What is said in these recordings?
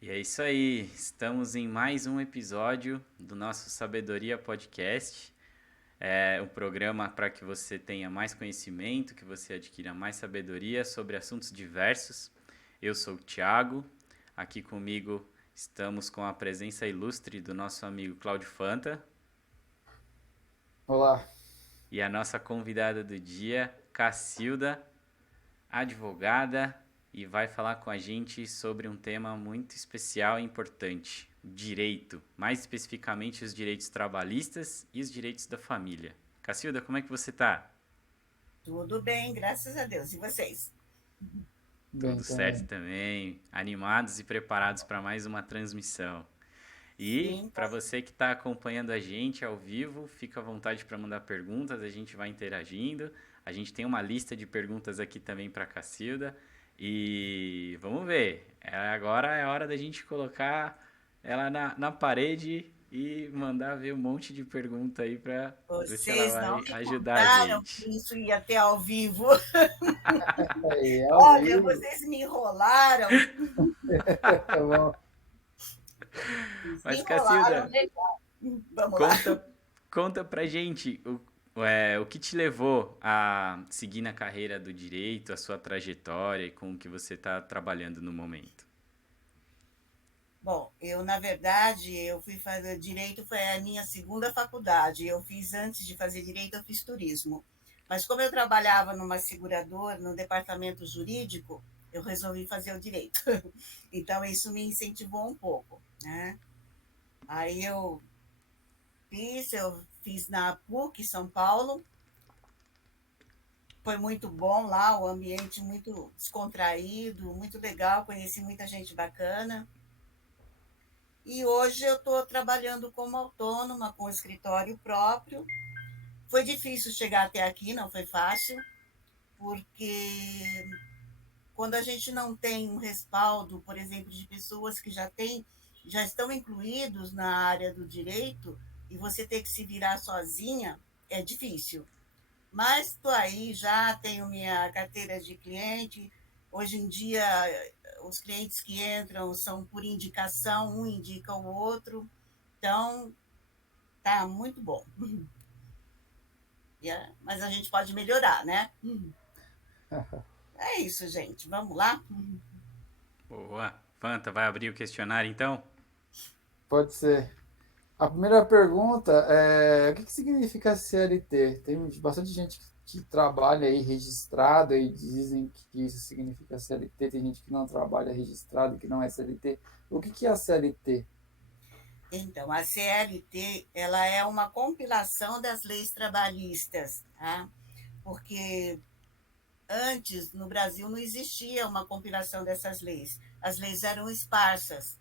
E é isso aí, estamos em mais um episódio do nosso Sabedoria Podcast. É um programa para que você tenha mais conhecimento, que você adquira mais sabedoria sobre assuntos diversos. Eu sou o Thiago, aqui comigo estamos com a presença ilustre do nosso amigo Cláudio Fanta Olá, e a nossa convidada do dia, Cacilda, advogada, e vai falar com a gente sobre um tema muito especial e importante: direito, mais especificamente os direitos trabalhistas e os direitos da família. Cacilda, como é que você tá? Tudo bem, graças a Deus. E vocês? Tudo bem certo também. também, animados e preparados para mais uma transmissão. E Sim, para você que está acompanhando a gente ao vivo, fica à vontade para mandar perguntas, a gente vai interagindo. A gente tem uma lista de perguntas aqui também para a Cacilda. E vamos ver. Agora é hora da gente colocar ela na parede e mandar ver um monte de pergunta aí para ver se ela vocês não vai me ajudar a contaram gente. que isso ia até ao vivo. Aí, ao Olha, vivo. vocês me enrolaram, Tá bom. Mas enrolaram Cacilda, legal. Vamos lá. Conta, conta pra gente o que te levou a seguir na carreira do direito, a sua trajetória e com o que você está trabalhando no momento. Bom, na verdade, eu fui fazer direito, foi a minha segunda faculdade. Eu fiz, antes de fazer direito, eu fiz turismo. Mas como eu trabalhava numa seguradora, no departamento jurídico, eu resolvi fazer o direito. Então, isso me incentivou um pouco, né? Aí eu fiz na PUC, São Paulo. Foi muito bom lá, o ambiente muito descontraído, muito legal, conheci muita gente bacana. E hoje eu estou trabalhando como autônoma, com escritório próprio. Foi difícil chegar até aqui, não foi fácil, porque quando a gente não tem um respaldo, por exemplo, de pessoas que já estão incluídos na área do direito, e você ter que se virar sozinha, é difícil. Mas estou aí, já tenho minha carteira de cliente. Hoje em dia, os clientes que entram são por indicação, um indica o outro. Então, tá muito bom. Mas a gente pode melhorar, né? É isso, gente. Vamos lá? Boa. Fanta, vai abrir o questionário então? Pode ser. A primeira pergunta é: o que significa CLT? Tem bastante gente que trabalha aí registrado e dizem que isso significa CLT. Tem gente que não trabalha registrado, que não é CLT. O que é a CLT? Então, a CLT, ela é uma compilação das leis trabalhistas, tá? Porque antes, no Brasil, não existia uma compilação dessas leis. As leis eram esparsas.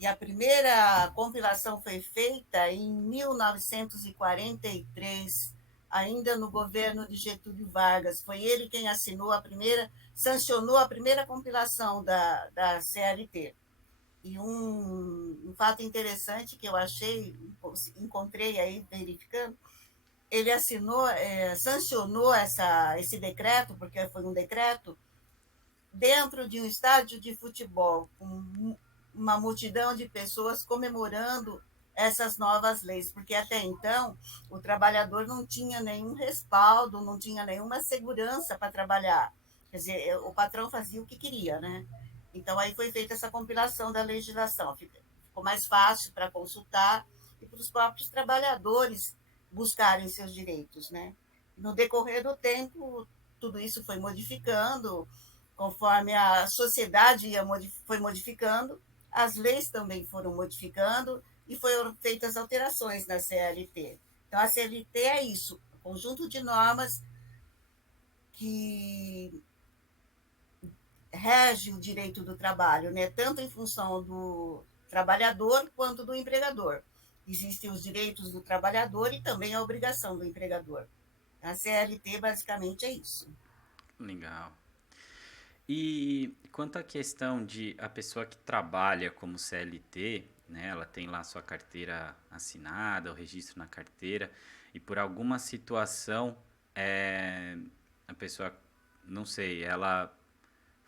E a primeira compilação foi feita em 1943, ainda no governo de Getúlio Vargas. Foi ele quem assinou a primeira, sancionou a primeira compilação da CLT. E um fato interessante que eu achei, encontrei aí verificando, ele sancionou esse decreto, porque foi um decreto, dentro de um estádio de futebol, com uma multidão de pessoas comemorando essas novas leis, porque até então o trabalhador não tinha nenhum respaldo, não tinha nenhuma segurança para trabalhar. Quer dizer, o patrão fazia o que queria, né? Então aí foi feita essa compilação da legislação, ficou mais fácil para consultar e para os próprios trabalhadores buscarem seus direitos, né? No decorrer do tempo, tudo isso foi modificando, conforme a sociedade foi modificando, as leis também foram modificando e foram feitas alterações na CLT. Então, a CLT é isso, um conjunto de normas que rege o direito do trabalho, né? Tanto em função do trabalhador quanto do empregador. Existem os direitos do trabalhador e também a obrigação do empregador. A CLT basicamente é isso. Legal. E quanto à questão de a pessoa que trabalha como CLT, né, ela tem lá sua carteira assinada, o registro na carteira, e por alguma situação a pessoa, não sei, ela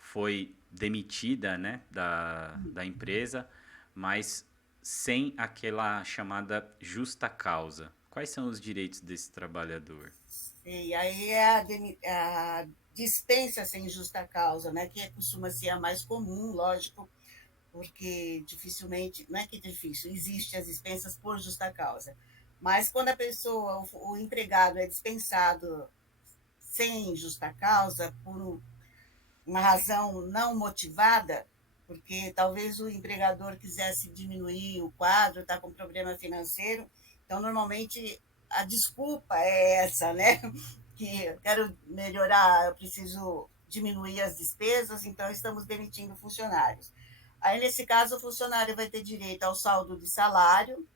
foi demitida, né, da empresa, mas sem aquela chamada justa causa. Quais são os direitos desse trabalhador? E aí a dispensa sem justa causa, né, que costuma ser a mais comum, lógico, porque dificilmente, não é que é difícil, existe as dispensas por justa causa. Mas quando a pessoa, o empregado é dispensado sem justa causa, por uma razão não motivada, porque talvez o empregador quisesse diminuir o quadro, está com problema financeiro, então normalmente a desculpa é essa, né? Que eu quero melhorar, eu preciso diminuir as despesas, então estamos demitindo funcionários. Aí, nesse caso, o funcionário vai ter direito ao saldo de salário,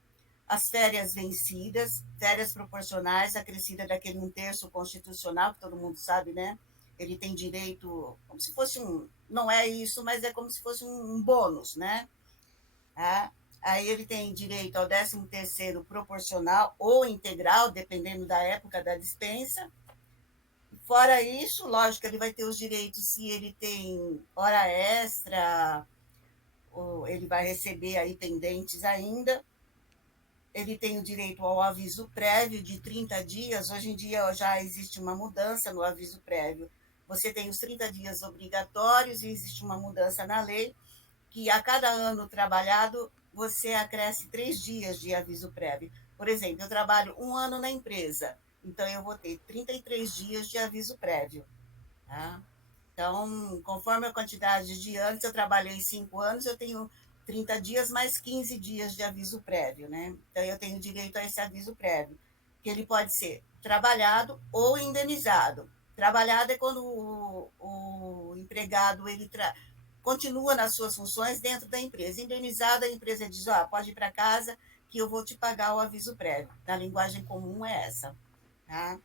as férias vencidas, férias proporcionais, acrescida daquele 1/3 constitucional, que todo mundo sabe, né? Ele tem direito, como se fosse não é isso, mas é como se fosse um bônus, né? Tá? Aí ele tem direito ao 13º proporcional ou integral, dependendo da época da dispensa. Fora isso, lógico, ele vai ter os direitos se ele tem hora extra, ou ele vai receber aí pendentes ainda. Ele tem o direito ao aviso prévio de 30 dias. Hoje em dia já existe uma mudança no aviso prévio. Você tem os 30 dias obrigatórios e existe uma mudança na lei que a cada ano trabalhado você acresce 3 dias de aviso prévio. Por exemplo, eu trabalho 1 ano na empresa, então eu vou ter 33 dias de aviso prévio. Tá? Então, conforme a quantidade de anos, eu trabalhei 5 anos, eu tenho 30 dias mais 15 dias de aviso prévio, né? Então, eu tenho direito a esse aviso prévio, que ele pode ser trabalhado ou indenizado. Trabalhado é quando o empregado ele continua nas suas funções dentro da empresa. Indenizado, a empresa diz, pode ir para casa que eu vou te pagar o aviso prévio. Na linguagem comum é essa. Tá?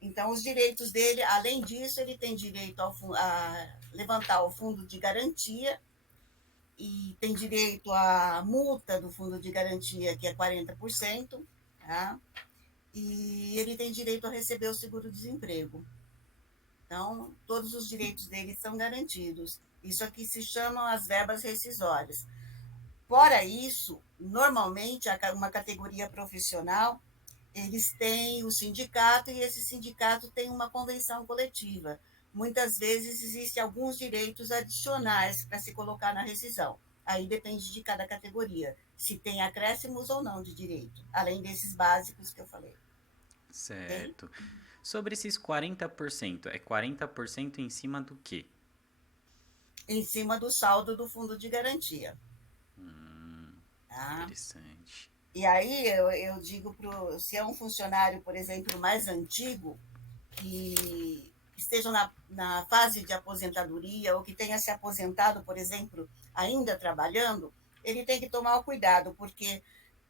Então, os direitos dele, além disso, ele tem direito a levantar o fundo de garantia e tem direito à multa do fundo de garantia, que é 40%, tá? E ele tem direito a receber o seguro-desemprego. Então, todos os direitos dele são garantidos. Isso aqui se chamam as verbas rescisórias. Fora isso, normalmente, uma categoria profissional eles têm o sindicato e esse sindicato tem uma convenção coletiva. Muitas vezes existem alguns direitos adicionais para se colocar na rescisão. Aí depende de cada categoria, se tem acréscimos ou não de direito, além desses básicos que eu falei. Certo. Okay? Sobre esses 40%, é 40% em cima do quê? Em cima do saldo do fundo de garantia. Tá? Interessante. E aí eu digo, se é um funcionário, por exemplo, mais antigo, que esteja na fase de aposentadoria ou que tenha se aposentado, por exemplo, ainda trabalhando, ele tem que tomar o cuidado, porque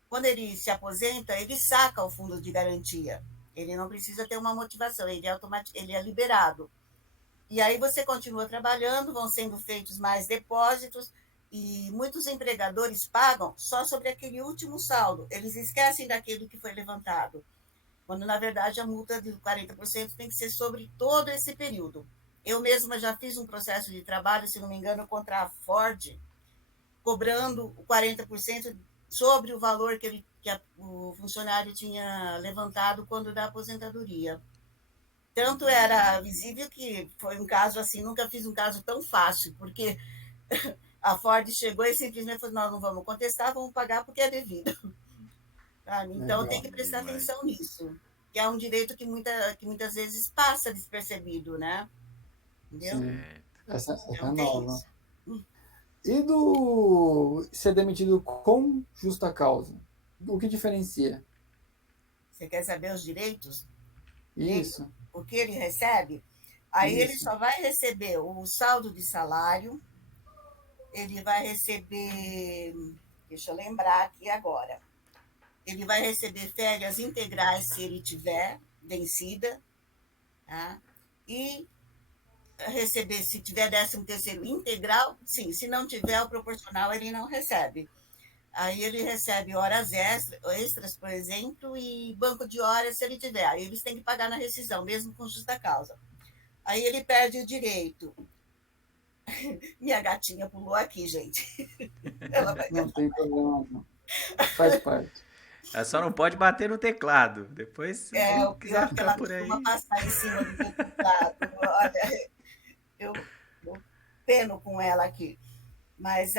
quando ele se aposenta, ele saca o fundo de garantia. Ele não precisa ter uma motivação, ele é liberado. E aí você continua trabalhando, vão sendo feitos mais depósitos, e muitos empregadores pagam só sobre aquele último saldo. Eles esquecem daquilo que foi levantado. Quando, na verdade, a multa de 40% tem que ser sobre todo esse período. Eu mesma já fiz um processo de trabalho, se não me engano, contra a Ford, cobrando 40% sobre o valor que o funcionário tinha levantado quando da aposentadoria. Tanto era visível que foi um caso assim, nunca fiz um caso tão fácil, porque a Ford chegou e simplesmente falou, nós não vamos contestar, vamos pagar porque é devido. Então, tem que prestar atenção nisso, que é um direito que muitas vezes passa despercebido, né? Entendeu? Essa então, é nova. E do ser demitido com justa causa? O que diferencia? Você quer saber os direitos? Isso. Dele? O que ele recebe? Aí Isso. ele só vai receber o saldo de salário, ele vai receber, deixa eu lembrar aqui agora, ele vai receber férias integrais se ele tiver vencida, tá? E receber, se tiver 13º integral, sim, se não tiver o proporcional, ele não recebe. Aí ele recebe horas extras, por exemplo, e banco de horas se ele tiver. Aí eles têm que pagar na rescisão, mesmo com justa causa. Aí ele perde o direito Minha gatinha pulou aqui, gente. Ela vai... Não tem problema, não. Faz parte. Ela só não pode bater no teclado. Depois, se O pior quiser é que ficar ela por costuma aí. passar em cima do meu teclado. Olha, eu peno com ela aqui. Mas,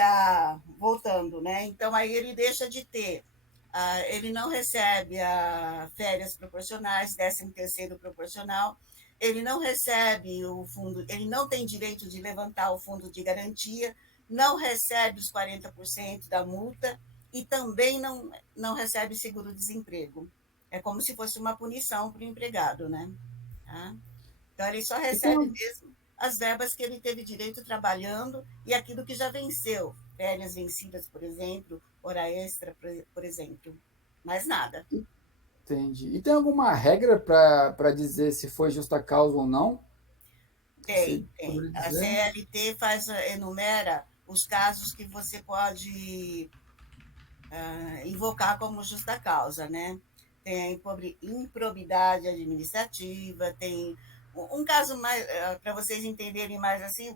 voltando, né? Então, aí ele deixa de ter, ele não recebe férias proporcionais, 13º proporcional, ele não recebe o fundo, ele não tem direito de levantar o fundo de garantia, não recebe os 40% da multa e também não recebe seguro-desemprego. É como se fosse uma punição para o empregado, né? Tá? Então, ele só E tem, recebe mesmo as verbas que ele teve direito trabalhando e aquilo que já venceu. Férias vencidas, por exemplo, hora extra, por exemplo. Mais nada. entendi. E tem alguma regra para dizer se foi justa causa ou não? Você Tem. poderia A dizer? CLT enumera os casos que você pode invocar como justa causa, né? Tem a improbidade administrativa, tem um caso mais, para vocês entenderem mais assim,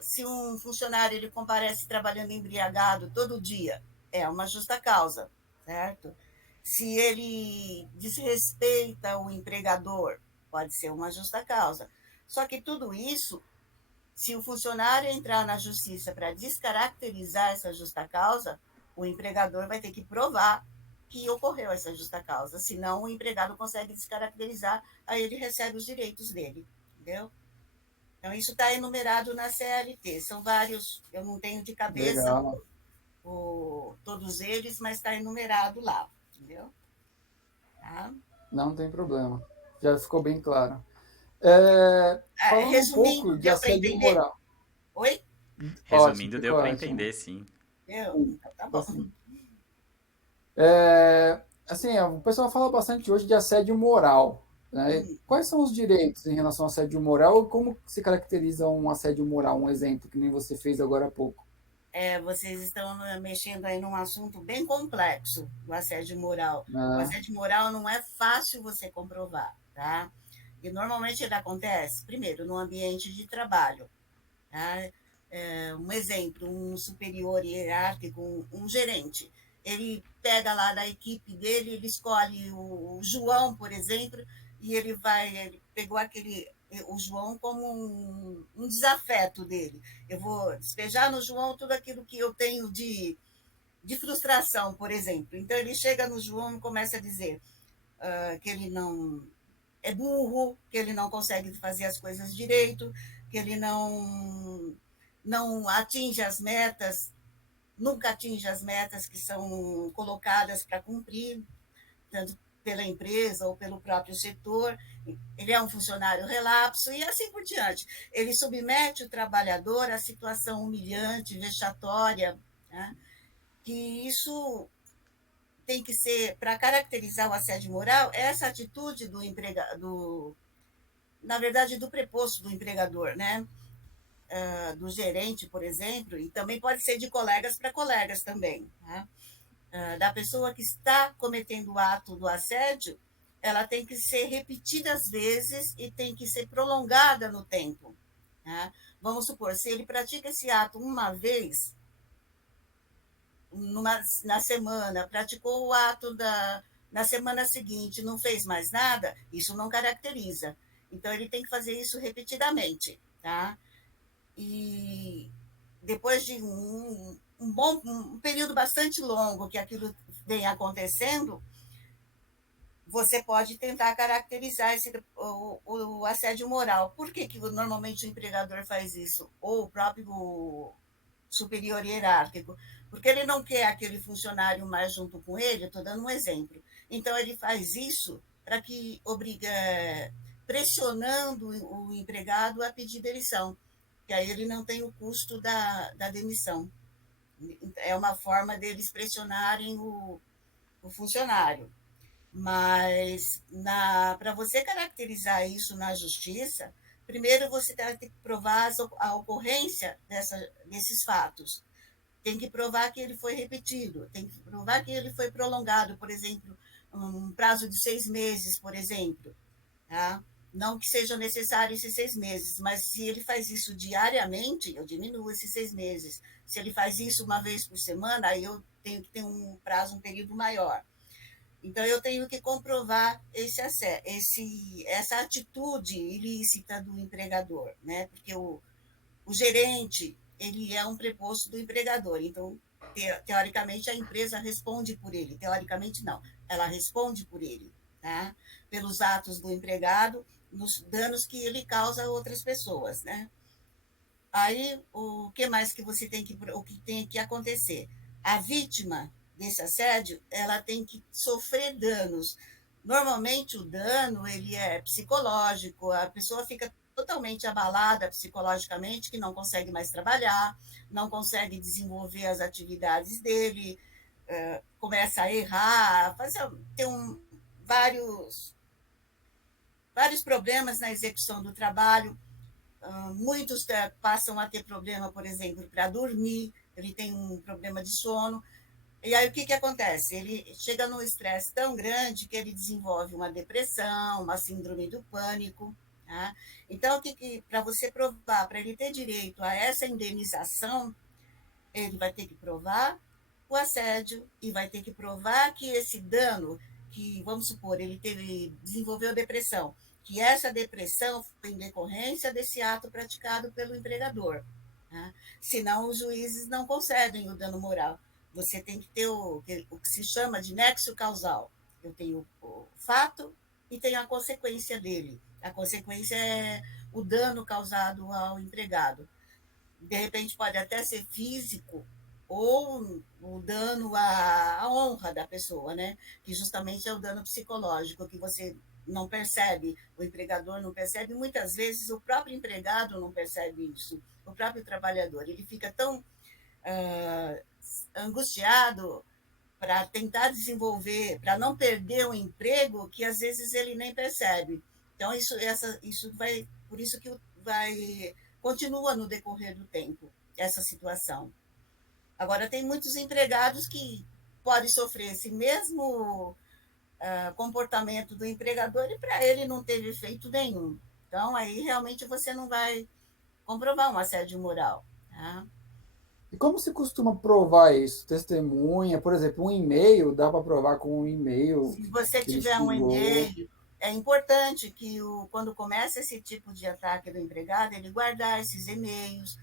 se um funcionário ele comparece trabalhando embriagado todo dia, é uma justa causa, certo? Se ele desrespeita o empregador, pode ser uma justa causa. Só que tudo isso, se o funcionário entrar na justiça para descaracterizar essa justa causa, o empregador vai ter que provar que ocorreu essa justa causa, senão o empregado consegue descaracterizar, aí ele recebe os direitos dele, entendeu? Então, isso está enumerado na CLT. São vários, eu não tenho de cabeça Legal. todos eles, mas está enumerado lá, entendeu? Tá? Não tem problema. Já ficou bem claro. Falando um pouco Resumindo, de deu para assédio entender? moral. Oi? Ótimo, Resumindo, deu ficou para ótimo. entender, sim. Deu? Então, tá bom. Assim, assim, o pessoal fala bastante hoje de assédio moral, né? Quais são os direitos em relação ao assédio moral e como se caracteriza um assédio moral? Um exemplo que nem você fez agora há pouco. Vocês estão mexendo aí num assunto bem complexo do assédio moral. O Né? assédio moral não é fácil você comprovar, tá? E normalmente ele acontece, primeiro, no ambiente de trabalho. Tá? Um exemplo, um superior hierárquico, um gerente. Ele pega lá da equipe dele, ele escolhe o João, por exemplo, e ele pegou o João como um desafeto dele. Eu vou despejar no João tudo aquilo que eu tenho de frustração, por exemplo. Então ele chega no João e começa a dizer que ele não é burro, que ele não consegue fazer as coisas direito, que ele não atinge as metas, nunca atinge as metas que são colocadas para cumprir, tanto pela empresa ou pelo próprio setor. Ele é um funcionário relapso e assim por diante. Ele submete o trabalhador à situação humilhante, vexatória, né? Que isso tem que ser, para caracterizar o assédio moral, essa atitude do empregador, na verdade, do preposto do empregador, né? Do gerente, por exemplo, e também pode ser de colegas para colegas também, né? Da pessoa que está cometendo o ato do assédio, ela tem que ser repetida às vezes e tem que ser prolongada no tempo. Né? Vamos supor, se ele pratica esse ato uma vez na semana, praticou o ato na semana seguinte, não fez mais nada, isso não caracteriza. Então, ele tem que fazer isso repetidamente, tá? E depois de um período bastante longo que aquilo vem acontecendo, você pode tentar caracterizar o assédio moral. Por que normalmente o empregador faz isso? Ou o próprio superior hierárquico? Porque ele não quer aquele funcionário mais junto com ele, estou dando um exemplo. Então, ele faz isso para que pressionando o empregado a pedir demissão, que aí ele não tem o custo da demissão. É uma forma deles pressionarem o funcionário. Mas para você caracterizar isso na justiça, primeiro você tem que provar a ocorrência desses fatos. Tem que provar que ele foi repetido, tem que provar que ele foi prolongado, por exemplo, um prazo de 6 meses, por exemplo. Tá? Não que seja necessário esses 6 meses, mas se ele faz isso diariamente, eu diminuo esses 6 meses. Se ele faz isso uma vez por semana, aí eu tenho que ter um prazo, um período maior. Então, eu tenho que comprovar essa atitude ilícita do empregador, né? Porque o gerente, ele é um preposto do empregador. Então, teoricamente, a empresa responde por ele. Teoricamente, não. Ela responde por ele, tá? Pelos atos do empregado, nos danos que ele causa a outras pessoas, né? Aí, o que mais que o que tem que acontecer? A vítima desse assédio, ela tem que sofrer danos. Normalmente, o dano, ele é psicológico, a pessoa fica totalmente abalada psicologicamente, que não consegue mais trabalhar, não consegue desenvolver as atividades dele, começa a errar, ter vários problemas na execução do trabalho. Muitos passam a ter problema, por exemplo, para dormir, ele tem um problema de sono. E aí o que acontece? Ele chega num estresse tão grande que ele desenvolve uma depressão, uma síndrome do pânico. Tá? Então, para você provar, para ele ter direito a essa indenização, ele vai ter que provar o assédio e vai ter que provar que esse dano, que, vamos supor, desenvolveu depressão, que essa depressão foi em decorrência desse ato praticado pelo empregador. Tá? Senão, os juízes não concedem o dano moral. Você tem que ter o que se chama de nexo causal. Eu tenho o fato e tenho a consequência dele. A consequência é o dano causado ao empregado. De repente pode até ser físico ou o dano à honra da pessoa, né? Que justamente é o dano psicológico, que você não percebe, o empregador não percebe, muitas vezes o próprio empregado não percebe isso, o próprio trabalhador, ele fica tão angustiado para tentar desenvolver, para não perder o emprego, que às vezes ele nem percebe. Então, por isso que vai, continua no decorrer do tempo, essa situação. Agora, tem muitos empregados que podem sofrer esse mesmo comportamento do empregador e para ele não teve efeito nenhum. Então, aí realmente você não vai comprovar um assédio moral. Tá? E como se costuma provar isso? Testemunha, por exemplo, um e-mail, dá para provar com um e-mail Se você que ele tiver um xingou. e-mail, é importante que quando começa esse tipo de ataque do empregado, ele guardar esses e-mails,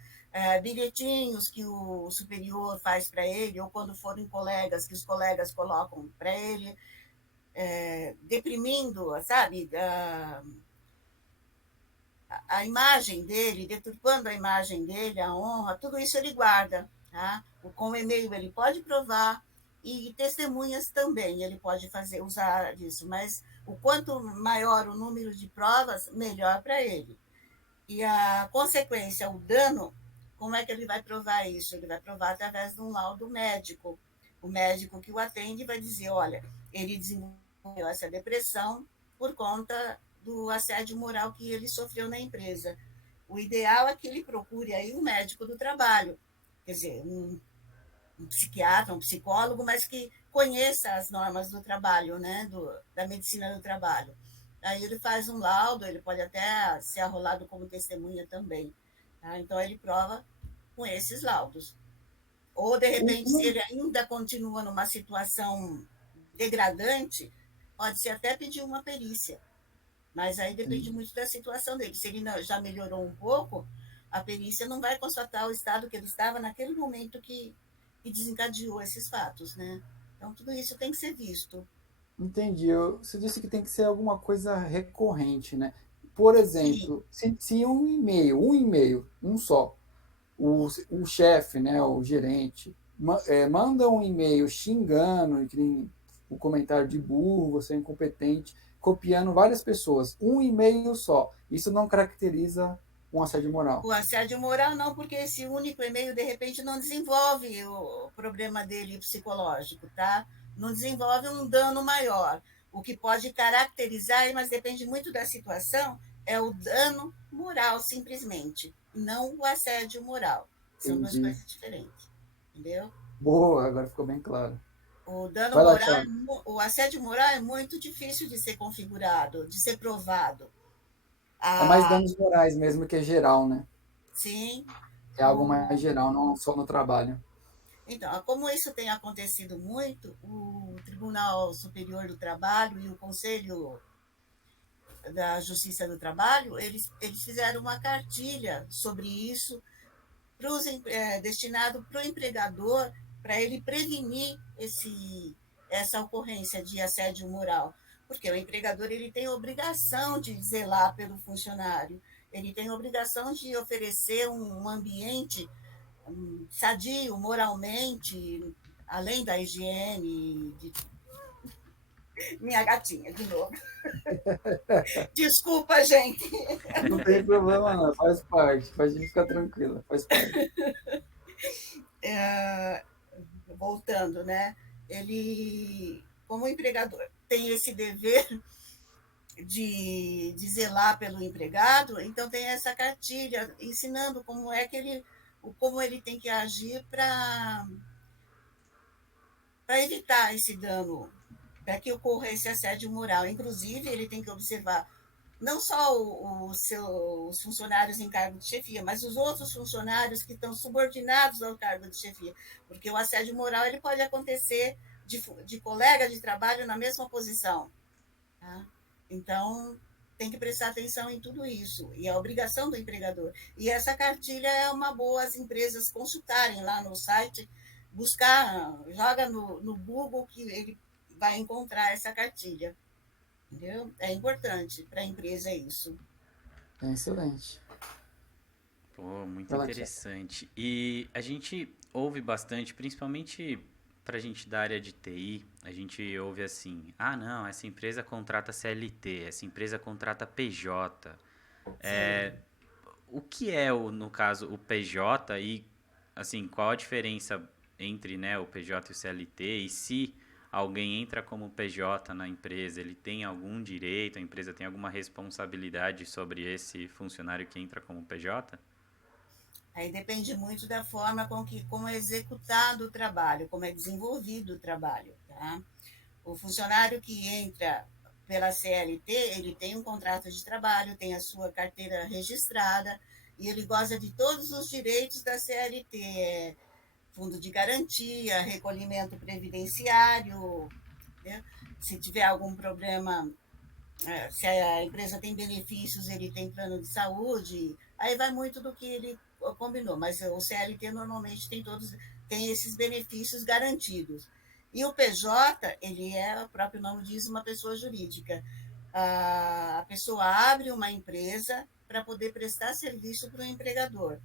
bilhetinhos que o superior faz para ele, ou quando forem colegas, que os colegas colocam para ele, deprimindo, sabe, a imagem dele, deturpando a imagem dele, a honra, tudo isso ele guarda. Tá? Com o e-mail ele pode provar e testemunhas também ele pode usar disso, mas o quanto maior o número de provas, melhor para ele. E a consequência, o dano, como é que ele vai provar isso? Ele vai provar através de um laudo médico. O médico que o atende vai dizer, olha, ele desenvolveu essa depressão por conta do assédio moral que ele sofreu na empresa. O ideal é que ele procure aí um médico do trabalho, quer dizer, um psiquiatra, um psicólogo, mas que conheça as normas do trabalho, né, da medicina do trabalho. Aí ele faz um laudo, ele pode até ser arrolado como testemunha também. Tá? Então, ele prova com esses laudos. Ou, de repente, se ele ainda continua numa situação degradante, pode ser até pedir uma perícia. Mas aí depende muito da situação dele. Se ele já melhorou um pouco, a perícia não vai constatar o estado que ele estava naquele momento que desencadeou esses fatos, né? Então, tudo isso tem que ser visto. Entendi. Você disse que tem que ser alguma coisa recorrente, né? Por Sim, exemplo, se um e-mail, um só, o chefe, né, o gerente, manda um e-mail xingando, o comentário de burro, você é incompetente, copiando várias pessoas, um e-mail só. Isso não caracteriza um assédio moral. o assédio moral não, porque esse único e-mail, de repente, não desenvolve o problema dele psicológico, tá? Não desenvolve um dano maior. O que pode caracterizar, mas depende muito da situação, é o dano moral, simplesmente, não o assédio moral. São duas Entendi. coisas diferentes, entendeu? Boa, agora ficou bem claro. O dano Vai lá, moral, Thiago. o assédio moral é muito difícil de ser configurado, de ser provado. É mais A, danos morais mesmo que é geral, né? sim, É algo mais geral, não só no trabalho. então, como isso tem acontecido muito, o Tribunal Superior do Trabalho e o Conselho da Justiça do Trabalho, eles fizeram uma cartilha sobre isso destinado para o empregador, para ele prevenir essa ocorrência de assédio moral. Porque o empregador ele tem obrigação de zelar pelo funcionário, ele tem obrigação de oferecer um ambiente sadio moralmente, além da higiene, minha gatinha, de novo. Desculpa, gente. Não tem problema, não, faz parte. Pode ficar tranquila, faz parte. É, voltando, né? Ele, como empregador, tem esse dever de zelar pelo empregado, então tem essa cartilha ensinando como ele tem que agir para evitar esse dano, para que ocorra esse assédio moral. Inclusive, ele tem que observar não só os funcionários em cargo de chefia, mas os outros funcionários que estão subordinados ao cargo de chefia, porque o assédio moral ele pode acontecer de colega de trabalho na mesma posição. Tá? Então, tem que prestar atenção em tudo isso, e a obrigação do empregador. E essa cartilha é uma boa as empresas consultarem lá no site, buscar, joga no Google que ele vai encontrar essa cartilha. Entendeu? É importante para a empresa isso. É excelente. Pô, muito Vai lá, Thiago. interessante. E a gente ouve bastante, principalmente pra gente da área de TI, a gente ouve assim: ah, não, essa empresa contrata CLT, essa empresa contrata PJ. Sim. O que é, no caso, o PJ e, assim, qual a diferença entre, né, o PJ e o CLT? E se alguém entra como PJ na empresa, ele tem algum direito, a empresa tem alguma responsabilidade sobre esse funcionário que entra como PJ? Aí depende muito da forma como é executado o trabalho, como é desenvolvido o trabalho. Tá? O funcionário que entra pela CLT, ele tem um contrato de trabalho, tem a sua carteira registrada e ele goza de todos os direitos da CLT, fundo de garantia, recolhimento previdenciário, né? Se tiver algum problema, se a empresa tem benefícios, ele tem plano de saúde, aí vai muito do que ele combinou, mas o CLT normalmente tem esses benefícios garantidos. E o PJ, ele é, o próprio nome diz, uma pessoa jurídica. A pessoa abre uma empresa para poder prestar serviço para o empregador.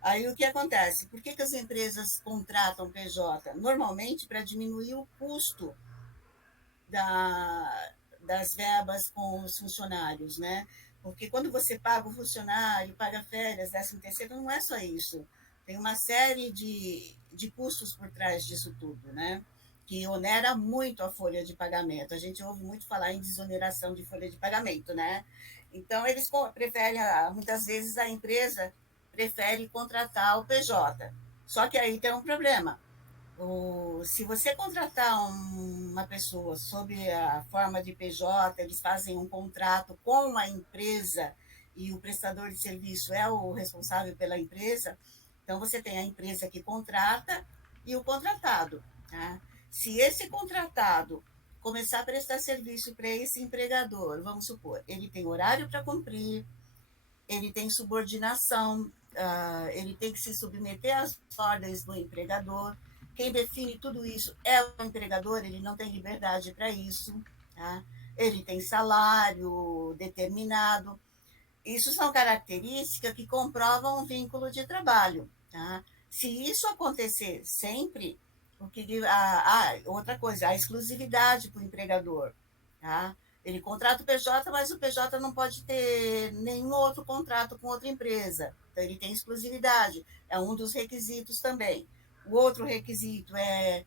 Aí o que acontece? Por que as empresas contratam PJ? Normalmente para diminuir o custo das verbas com os funcionários, né? Porque quando você paga o funcionário, paga férias, 13º, não é só isso. Tem uma série de custos por trás disso tudo, né? Que onera muito a folha de pagamento. A gente ouve muito falar em desoneração de folha de pagamento, né? Então, eles preferem, muitas vezes, a empresa prefere contratar o PJ. Só que aí tem um problema se você contratar uma pessoa sob a forma de PJ, eles fazem um contrato com a empresa e o prestador de serviço é o responsável pela empresa, então você tem a empresa que contrata e o contratado. Tá? Se esse contratado começar a prestar serviço para esse empregador, vamos supor, ele tem horário para cumprir, ele tem subordinação, ele tem que se submeter às ordens do empregador. Quem define tudo isso é o empregador, ele não tem liberdade para isso. Tá? Ele tem salário determinado. Isso são características que comprovam um vínculo de trabalho. Tá? Se isso acontecer sempre, outra coisa, a exclusividade para o empregador. Tá? Ele contrata o PJ, mas o PJ não pode ter nenhum outro contrato com outra empresa. Então, ele tem exclusividade. É um dos requisitos também. O outro requisito é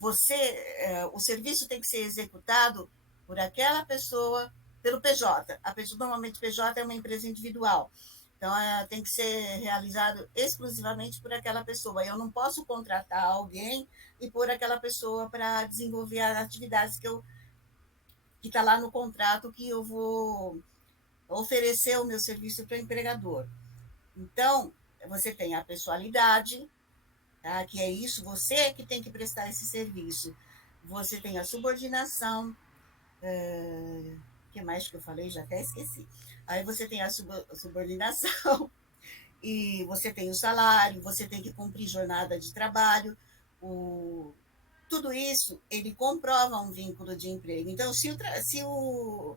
o serviço tem que ser executado por aquela pessoa, pelo PJ. A pessoa, normalmente, PJ é uma empresa individual. Então, tem que ser realizado exclusivamente por aquela pessoa. Eu não posso contratar alguém e pôr aquela pessoa para desenvolver as atividades que está lá no contrato que eu vou oferecer o meu serviço para o empregador. Então, você tem a pessoalidade, tá? Que é isso, você que tem que prestar esse serviço. Você tem a subordinação, o que mais que eu falei? Já até esqueci. Aí você tem a subordinação, e você tem o salário, você tem que cumprir jornada de trabalho, tudo isso, ele comprova um vínculo de emprego. Então, se o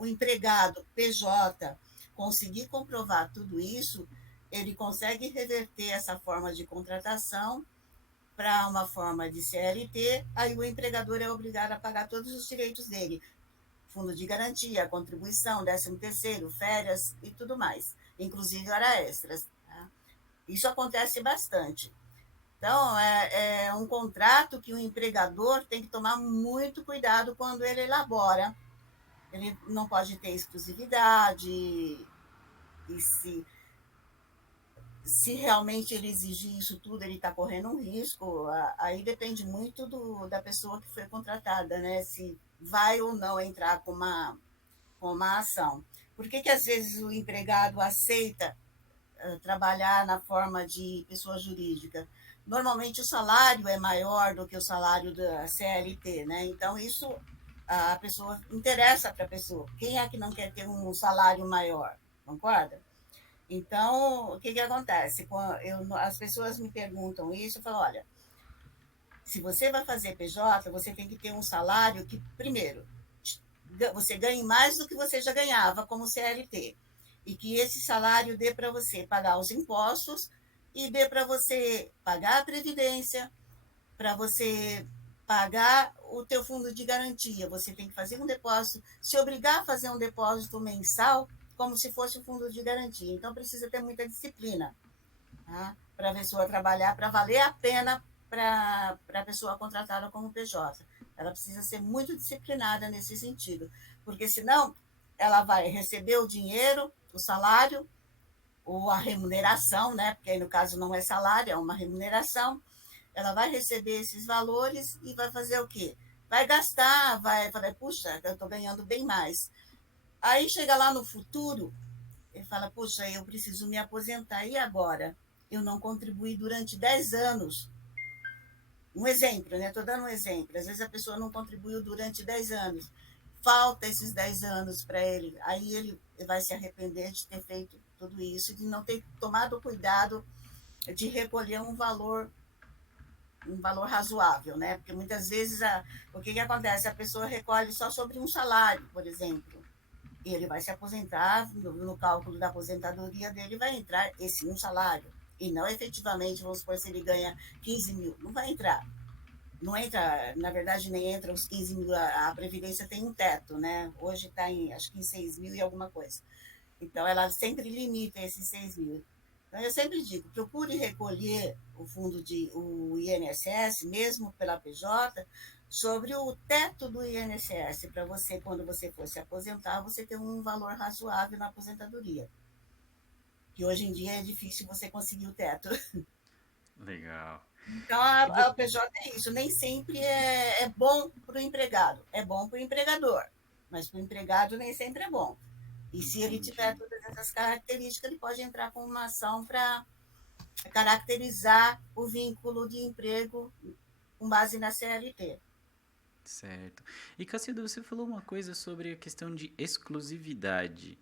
empregado PJ conseguir comprovar tudo isso, ele consegue reverter essa forma de contratação para uma forma de CLT, aí o empregador é obrigado a pagar todos os direitos dele, fundo de garantia, contribuição, 13º, férias e tudo mais, inclusive hora extras. Tá? Isso acontece bastante. Então, é um contrato que o empregador tem que tomar muito cuidado quando ele elabora. Ele não pode ter exclusividade, e se realmente ele exigir isso tudo, ele está correndo um risco. Aí depende muito da pessoa que foi contratada, né? Se vai ou não entrar com uma ação. Por que às vezes o empregado aceita trabalhar na forma de pessoa jurídica? Normalmente o salário é maior do que o salário da CLT, né? Então isso a pessoa interessa para a pessoa. Quem é que não quer ter um salário maior? Concorda? Então, o que acontece? As pessoas me perguntam isso, eu falo, olha, se você vai fazer PJ, você tem que ter um salário que, primeiro, você ganhe mais do que você já ganhava como CLT. E que esse salário dê para você pagar os impostos e dê para você pagar a previdência, para você pagar o teu fundo de garantia. Você tem que fazer um depósito, se obrigar a fazer um depósito mensal, como se fosse um fundo de garantia. Então, precisa ter muita disciplina, tá? Para a pessoa trabalhar, para valer a pena para a pessoa contratada como PJ. Ela precisa ser muito disciplinada nesse sentido, porque senão ela vai receber o dinheiro, o salário, ou a remuneração, né? Porque aí no caso não é salário, é uma remuneração. Ela vai receber esses valores e vai fazer o quê? Vai gastar, vai falar, puxa, eu estou ganhando bem mais. Aí chega lá no futuro, ele fala, puxa, eu preciso me aposentar. E agora? Eu não contribuí durante 10 anos. Um exemplo, né? Estou dando um exemplo. Às vezes a pessoa não contribuiu durante 10 anos. Falta esses 10 anos para ele. Aí ele vai se arrepender de ter feito tudo isso, de não ter tomado cuidado de recolher um valor razoável, né? Porque muitas vezes o que acontece? A pessoa recolhe só sobre um salário, por exemplo. E ele vai se aposentar, no cálculo da aposentadoria dele vai entrar esse um salário. E não efetivamente, vamos supor, se ele ganha 15 mil, não vai entrar. Não entra, na verdade, nem entra os 15 mil, a Previdência tem um teto, né? Hoje está acho que em 6 mil e alguma coisa. Então, ela sempre limita esses 6 mil. Então, eu sempre digo, procure recolher o INSS, mesmo pela PJ, sobre o teto do INSS, para você, quando você for se aposentar, você ter um valor razoável na aposentadoria. Que hoje em dia é difícil você conseguir o teto. Legal. Então, E vo- a PJ é isso, nem sempre é bom para o empregado, é bom para o empregador, mas para o empregado nem sempre é bom. E se ele tiver Entendi. todas essas características, ele pode entrar com uma ação para caracterizar o vínculo de emprego com base na CLT. Certo. E Cacilda, você falou uma coisa sobre a questão de exclusividade.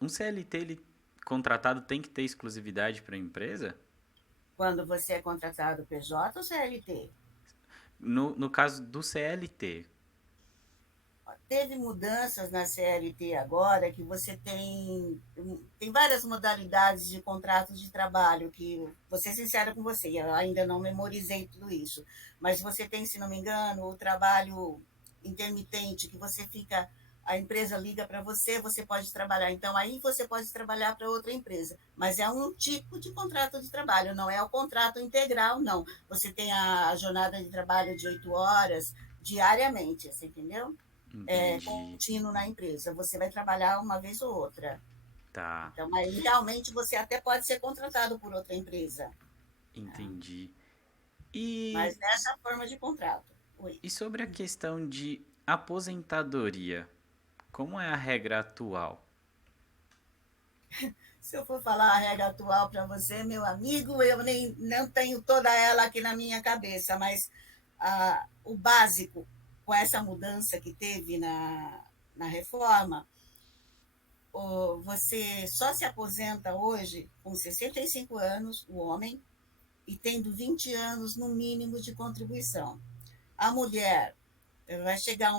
Um CLT contratado tem que ter exclusividade para a empresa? Quando você é contratado PJ ou CLT? No caso do CLT. Teve mudanças na CLT agora, que você tem várias modalidades de contratos de trabalho, que, vou ser sincera com você, eu ainda não memorizei tudo isso, mas você tem, se não me engano, o trabalho intermitente, que você fica, a empresa liga para você, você pode trabalhar, então aí você pode trabalhar para outra empresa, mas é um tipo de contrato de trabalho, não é o contrato integral, não. Você tem a jornada de trabalho de 8 horas diariamente, você entendeu? Entendi. Contínuo na empresa. Você vai trabalhar uma vez ou outra. Tá. Então, aí realmente você até pode ser contratado por outra empresa, tá? Entendi. E, Mas nessa forma de contrato. Oi. e sobre a questão de aposentadoria? como é a regra atual? Se eu for falar a regra atual para você, meu amigo, eu nem não tenho toda ela aqui na minha cabeça, mas o básico, com essa mudança que teve na reforma, você só se aposenta hoje com 65 anos, o homem, e tendo 20 anos no mínimo de contribuição. A mulher vai chegar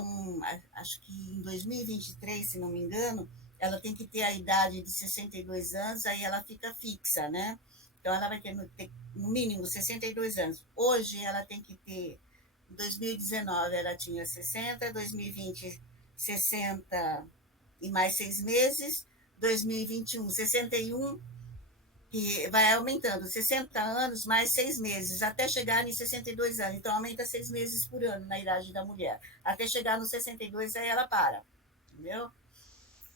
acho que em 2023, se não me engano, ela tem que ter a idade de 62 anos, aí ela fica fixa, né? Então, ela vai ter no mínimo 62 anos. Hoje, ela tem que ter, em 2019, ela tinha 60, 2020, 60 e mais 6 meses, 2021, 61, que vai aumentando 60 anos mais 6 meses, até chegar em 62 anos. Então, aumenta 6 meses por ano na idade da mulher. Até chegar nos 62, aí ela para. Entendeu?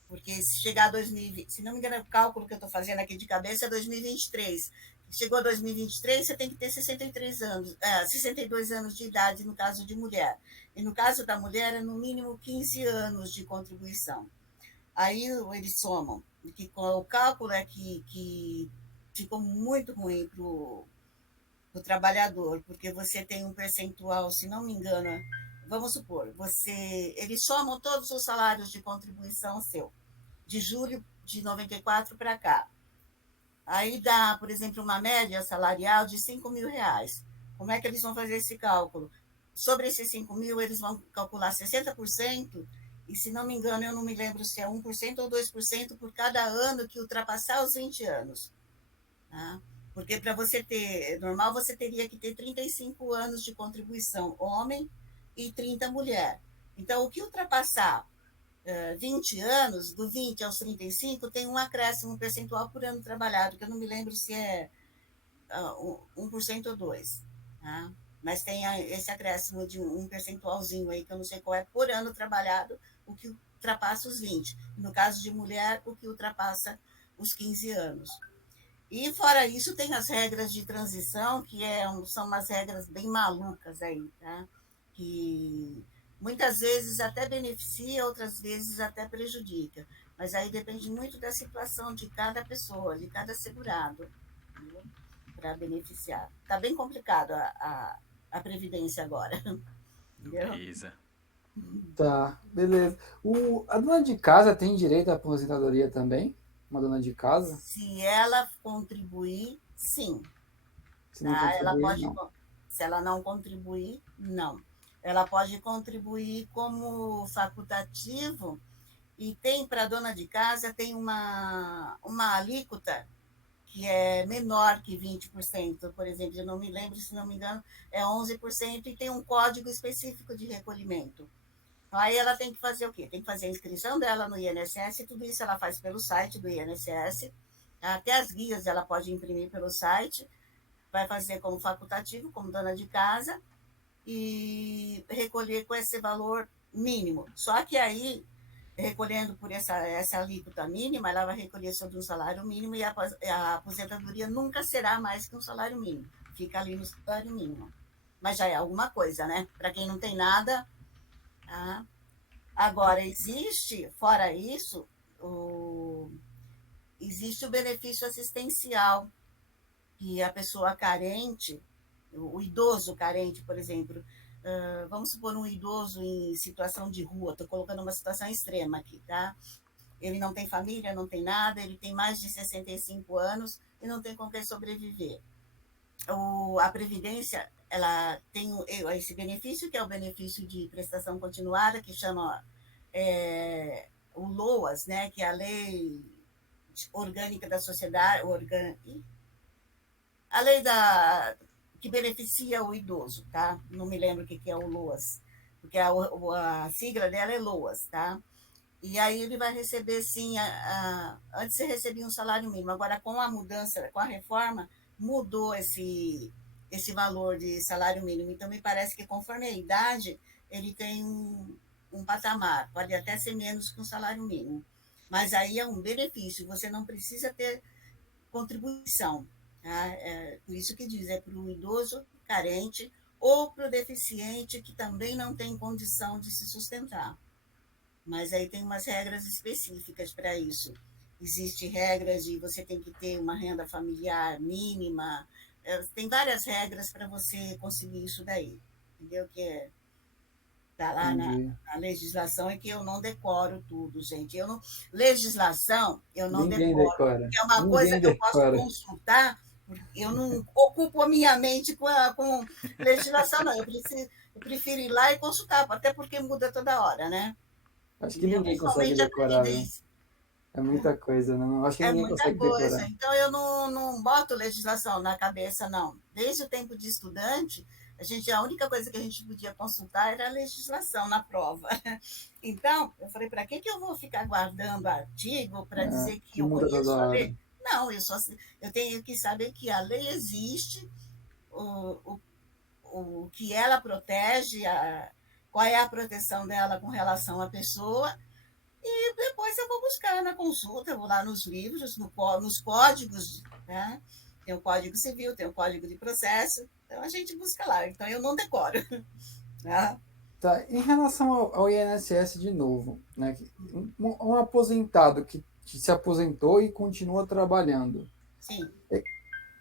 Porque se chegar a 2020, se não me engano, o cálculo que eu estou fazendo aqui de cabeça é 2023. Chegou a 2023, você tem que ter 63 anos, 62 anos de idade no caso de mulher. E no caso da mulher, é no mínimo 15 anos de contribuição. Aí eles somam. Que o cálculo é que ficou muito ruim para o trabalhador, porque você tem um percentual, se não me engano, vamos supor, eles somam todos os salários de contribuição seu, de julho de 94 para cá. Aí dá, por exemplo, uma média salarial de 5 mil reais. Como é que eles vão fazer esse cálculo? Sobre esses 5 mil, eles vão calcular 60%, e se não me engano, eu não me lembro se é 1% ou 2% por cada ano que ultrapassar os 20 anos. Tá? Porque para você ter, normal, você teria que ter 35 anos de contribuição homem e 30 mulher. Então, o que ultrapassar 20 anos, do 20 aos 35, tem um acréscimo percentual por ano trabalhado, que eu não me lembro se é 1% ou 2%. Tá? Mas tem esse acréscimo de um percentualzinho aí, que eu não sei qual é, por ano trabalhado, o que ultrapassa os 20. No caso de mulher, o que ultrapassa os 15 anos. E, fora isso, tem as regras de transição, que são umas regras bem malucas aí, tá? Que muitas vezes até beneficia, outras vezes até prejudica. Mas aí depende muito da situação de cada pessoa, de cada segurado, para beneficiar. Está bem complicado a Previdência agora. Entendeu? Beleza. Tá, beleza. A dona de casa tem direito à aposentadoria também? Uma dona de casa? Se ela contribuir, sim. Se não Tá? Ela contribuir, pode, não. se ela não contribuir, não. Ela pode contribuir como facultativo, e tem para a dona de casa tem uma alíquota que é menor que 20%, por exemplo, eu não me lembro, se não me engano, é 11%, e tem um código específico de recolhimento. Então, aí ela tem que fazer o quê? Tem que fazer a inscrição dela no INSS, tudo isso ela faz pelo site do INSS, até as guias ela pode imprimir pelo site, vai fazer como facultativo, como dona de casa, e recolher com esse valor mínimo. Só que aí, recolhendo por essa alíquota mínima, ela vai recolher sobre um salário mínimo, e a aposentadoria nunca será mais que um salário mínimo. Fica ali no salário mínimo. Mas já é alguma coisa, né? Para quem não tem nada. Tá? Agora, fora isso, existe o benefício assistencial, que a pessoa carente, o idoso carente, por exemplo, vamos supor um idoso em situação de rua, estou colocando uma situação extrema aqui, tá? Ele não tem família, não tem nada, ele tem mais de 65 anos e não tem com que sobreviver. A Previdência, ela tem esse benefício, que é o benefício de prestação continuada, que chama o LOAS, né, que é a Lei Orgânica da Sociedade, a lei que beneficia o idoso, tá? Não me lembro o que é o LOAS, porque a sigla dela é LOAS, tá? E aí ele vai receber, sim, antes você recebia um salário mínimo, agora com a mudança, com a reforma, mudou esse valor de salário mínimo. Então, me parece que conforme a idade, ele tem um patamar, pode até ser menos que um salário mínimo. Mas aí é um benefício, você não precisa ter contribuição. Tá? Por isso que diz, é para o idoso carente ou para o deficiente que também não tem condição de se sustentar. mas aí tem umas regras específicas para isso. Existem regras de você tem que ter uma renda familiar mínima, tem várias regras para você conseguir isso daí, entendeu? Que está lá Entendi. na legislação e que eu não decoro tudo, gente. Legislação, eu não Ninguém decoro, decora. porque é uma coisa Ninguém que eu posso decora. consultar, eu não ocupo a minha mente com legislação, não. Eu prefiro ir lá e consultar, até porque muda toda hora, né? Acho que Entendeu? ninguém consegue Principalmente a decorar, viu? Previdência. É muita coisa, não, acho que É ninguém muita consegue coisa. decorar. Então, eu não boto legislação na cabeça, não. Desde o tempo de estudante, a única coisa que a gente podia consultar era a legislação na prova. Então, eu falei, para que eu vou ficar guardando artigo para É, dizer que que eu muda toda conheço a hora. lei? Não, eu tenho que saber que a lei existe, o, o que ela protege, qual é a proteção dela com relação à pessoa, e depois eu vou buscar na consulta, eu vou lá nos livros, nos códigos, né? Tem o Código Civil, tem o Código de Processo, então a gente busca lá. Então eu não decoro. Né? Tá, em relação ao INSS de novo, né? Um aposentado que se aposentou e continua trabalhando. Sim,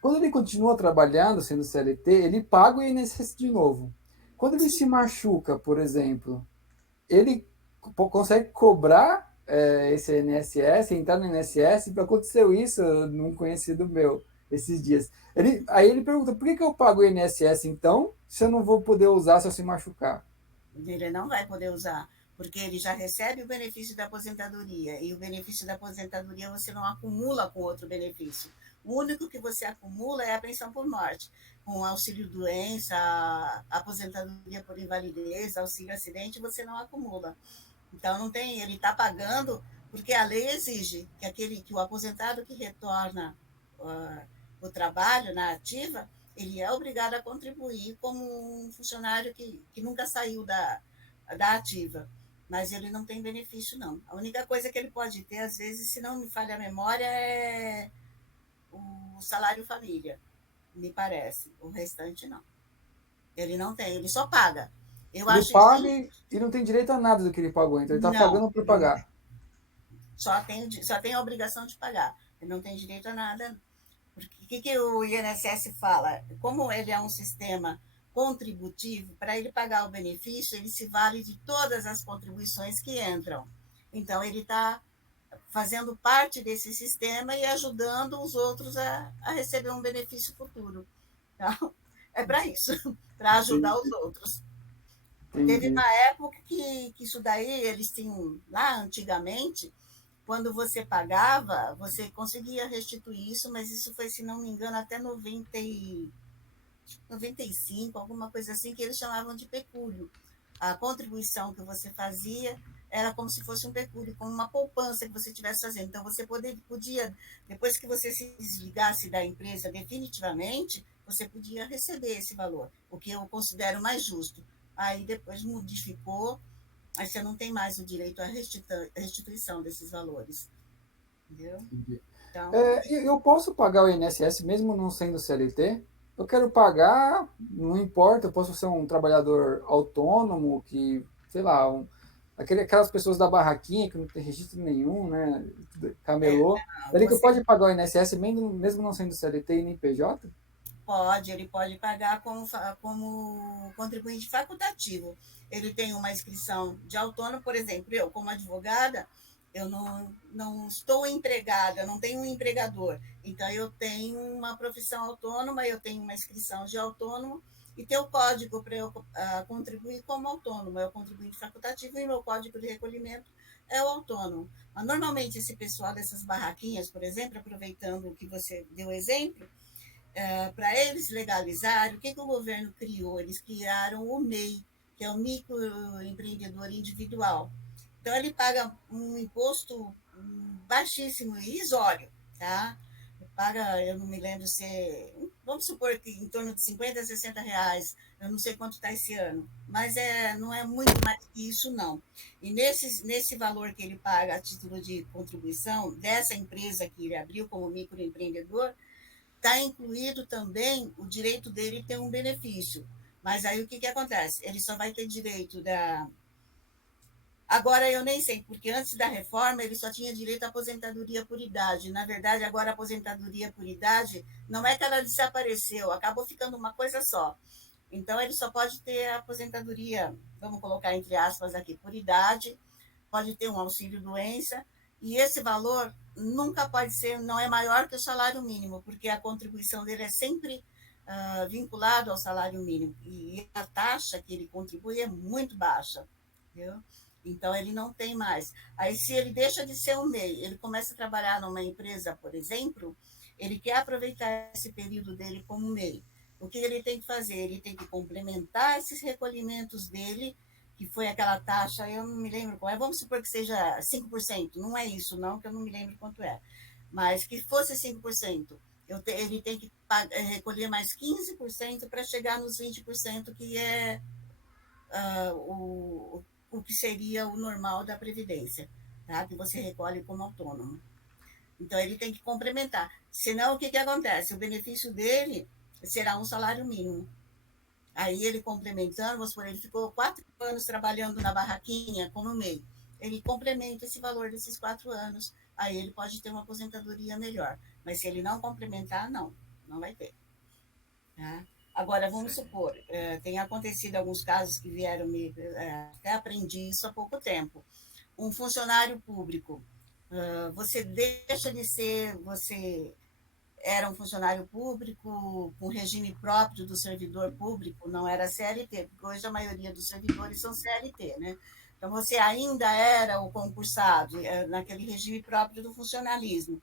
Quando ele continua trabalhando, sendo CLT, ele paga o INSS de novo. Quando ele sim. se machuca, por exemplo, ele consegue cobrar esse INSS, entrar no INSS. Aconteceu isso num conhecido meu esses dias. Aí ele pergunta: por que eu pago o INSS então, se eu não vou poder usar se eu se machucar? Ele não vai poder usar, porque ele já recebe o benefício da aposentadoria, e o benefício da aposentadoria você não acumula com outro benefício. O único que você acumula é a pensão por morte, com auxílio doença, aposentadoria por invalidez, auxílio acidente, você não acumula. Então não tem, ele está pagando porque a lei exige que o aposentado que retorna o trabalho na ativa, ele é obrigado a contribuir como um funcionário que nunca saiu da ativa. Mas ele não tem benefício, não. A única coisa que ele pode ter, às vezes, se não me falha a memória, é o salário família, me parece. O restante, não. Ele não tem, ele só paga. Eu Ele acho paga isso. e não tem direito a nada do que ele pagou, então ele está Não, pagando por ele não pagar. tem. Só tem a obrigação de pagar. Ele não tem direito a nada. Porque o que o INSS fala? Como ele é um sistema contributivo, para ele pagar o benefício, ele se vale de todas as contribuições que entram. Então, ele está fazendo parte desse sistema e ajudando os outros a receber um benefício futuro. Então, é para isso, para ajudar os Entendi. outros. Teve Entendi. uma época que isso daí, eles tinham, lá antigamente, quando você pagava, você conseguia restituir isso, mas isso foi, se não me engano, até 95, alguma coisa assim, que eles chamavam de pecúlio. A contribuição que você fazia era como se fosse um pecúlio, como uma poupança que você estivesse fazendo. Então, você podia, depois que você se desligasse da empresa definitivamente, você podia receber esse valor, o que eu considero mais justo. Aí depois modificou, aí você não tem mais o direito à restituição desses valores. Entendeu? Entendi. Então, Eu posso pagar o INSS mesmo não sendo CLT? Eu quero pagar, não importa, eu posso ser um trabalhador autônomo que, sei lá, aquelas pessoas da barraquinha que não tem registro nenhum, né? Camelô. Ele que você pode pagar o INSS mesmo não sendo CLT e nem PJ? ele pode pagar como contribuinte facultativo. Ele tem uma inscrição de autônomo, por exemplo, eu, como advogada, eu não estou empregada, não tenho um empregador. Então, eu tenho uma profissão autônoma, eu tenho uma inscrição de autônomo e tem o código para eu contribuir como autônomo. É o contribuinte facultativo e meu código de recolhimento é o autônomo. Mas, normalmente, esse pessoal dessas barraquinhas, por exemplo, aproveitando o que você deu exemplo, para eles legalizarem, o que o governo criou? Eles criaram o MEI, que é o microempreendedor individual. Então, ele paga um imposto baixíssimo, irrisório, tá? Paga, eu não me lembro se, vamos supor que em torno de 50 a 60 reais, eu não sei quanto está esse ano, mas não é muito mais que isso, não. E nesse valor que ele paga a título de contribuição dessa empresa que ele abriu como microempreendedor, está incluído também o direito dele ter um benefício. Mas aí o que acontece? Ele só vai ter direito Agora eu nem sei, porque antes da reforma ele só tinha direito à aposentadoria por idade. Na verdade, agora a aposentadoria por idade não é que ela desapareceu, acabou ficando uma coisa só. Então ele só pode ter a aposentadoria, vamos colocar entre aspas aqui, por idade, pode ter um auxílio doença, e esse valor nunca pode ser, não é maior que o salário mínimo, porque a contribuição dele é sempre vinculado ao salário mínimo, e a taxa que ele contribui é muito baixa, entendeu? Então, ele não tem mais. Aí, se ele deixa de ser um MEI, ele começa a trabalhar numa empresa, por exemplo, ele quer aproveitar esse período dele como MEI. O que ele tem que fazer? Ele tem que complementar esses recolhimentos dele, que foi aquela taxa, eu não me lembro qual é, vamos supor que seja 5%, não é isso, não, que eu não me lembro quanto é, mas que fosse 5%, ele tem que recolher mais 15% para chegar nos 20%, que é o que seria o normal da Previdência, tá? Que você recolhe como autônomo. Então, ele tem que complementar. Senão, o que acontece? O benefício dele será um salário mínimo. Aí, ele complementando, vamos supor, ele ficou 4 anos trabalhando na barraquinha como MEI. Ele complementa esse valor desses 4 anos. Aí, ele pode ter uma aposentadoria melhor. Mas, se ele não complementar, não vai ter. Tá? Agora, vamos supor, tem acontecido alguns casos que vieram me. Até aprendi isso há pouco tempo. Um funcionário público, você deixa de ser. Você era um funcionário público com regime próprio do servidor público, não era CLT, porque hoje a maioria dos servidores são CLT, né? Então, você ainda era o concursado, naquele regime próprio do funcionalismo.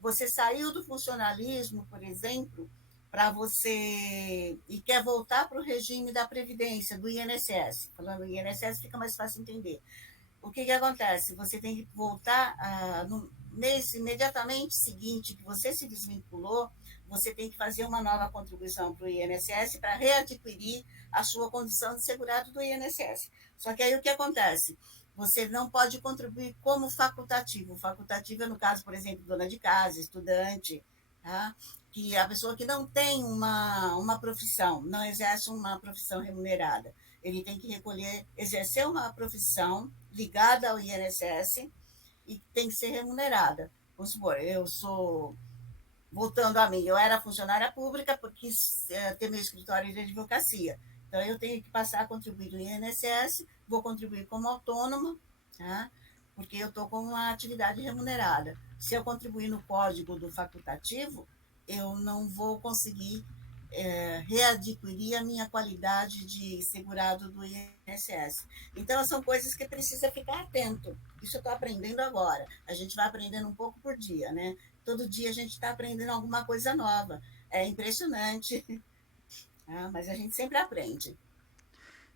Você saiu do funcionalismo, por exemplo, para você e quer voltar para o regime da Previdência, do INSS. Falando do INSS fica mais fácil entender. O que acontece? Você tem que voltar no mês imediatamente seguinte que você se desvinculou, você tem que fazer uma nova contribuição para o INSS para readquirir a sua condição de segurado do INSS. Só que aí o que acontece? Você não pode contribuir como facultativo. Facultativo é, no caso, por exemplo, dona de casa, estudante, tá? Que a pessoa que não tem uma profissão, não exerce uma profissão remunerada. Ele tem que recolher, exercer uma profissão ligada ao INSS e tem que ser remunerada. Vamos supor, voltando a mim, eu era funcionária pública porque quis ter meu escritório de advocacia. Então, eu tenho que passar a contribuir no INSS, vou contribuir como autônoma, tá? Porque eu estou com uma atividade remunerada. Se eu contribuir no código do facultativo, eu não vou conseguir readquirir a minha qualidade de segurado do INSS. Então, são coisas que precisa ficar atento. Isso eu estou aprendendo agora. A gente vai aprendendo um pouco por dia, né? Todo dia a gente está aprendendo alguma coisa nova. É impressionante, mas a gente sempre aprende.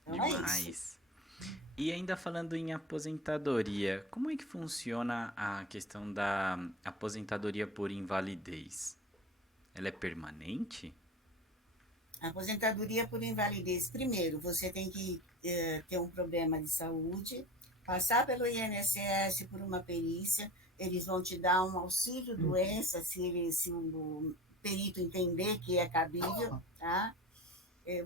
Então, é isso. Demais. E ainda falando em aposentadoria, como é que funciona a questão da aposentadoria por invalidez? Ela é permanente? A aposentadoria por invalidez, primeiro, você tem que ter um problema de saúde, passar pelo INSS por uma perícia, eles vão te dar um auxílio doença, se o perito entender que é cabível, tá?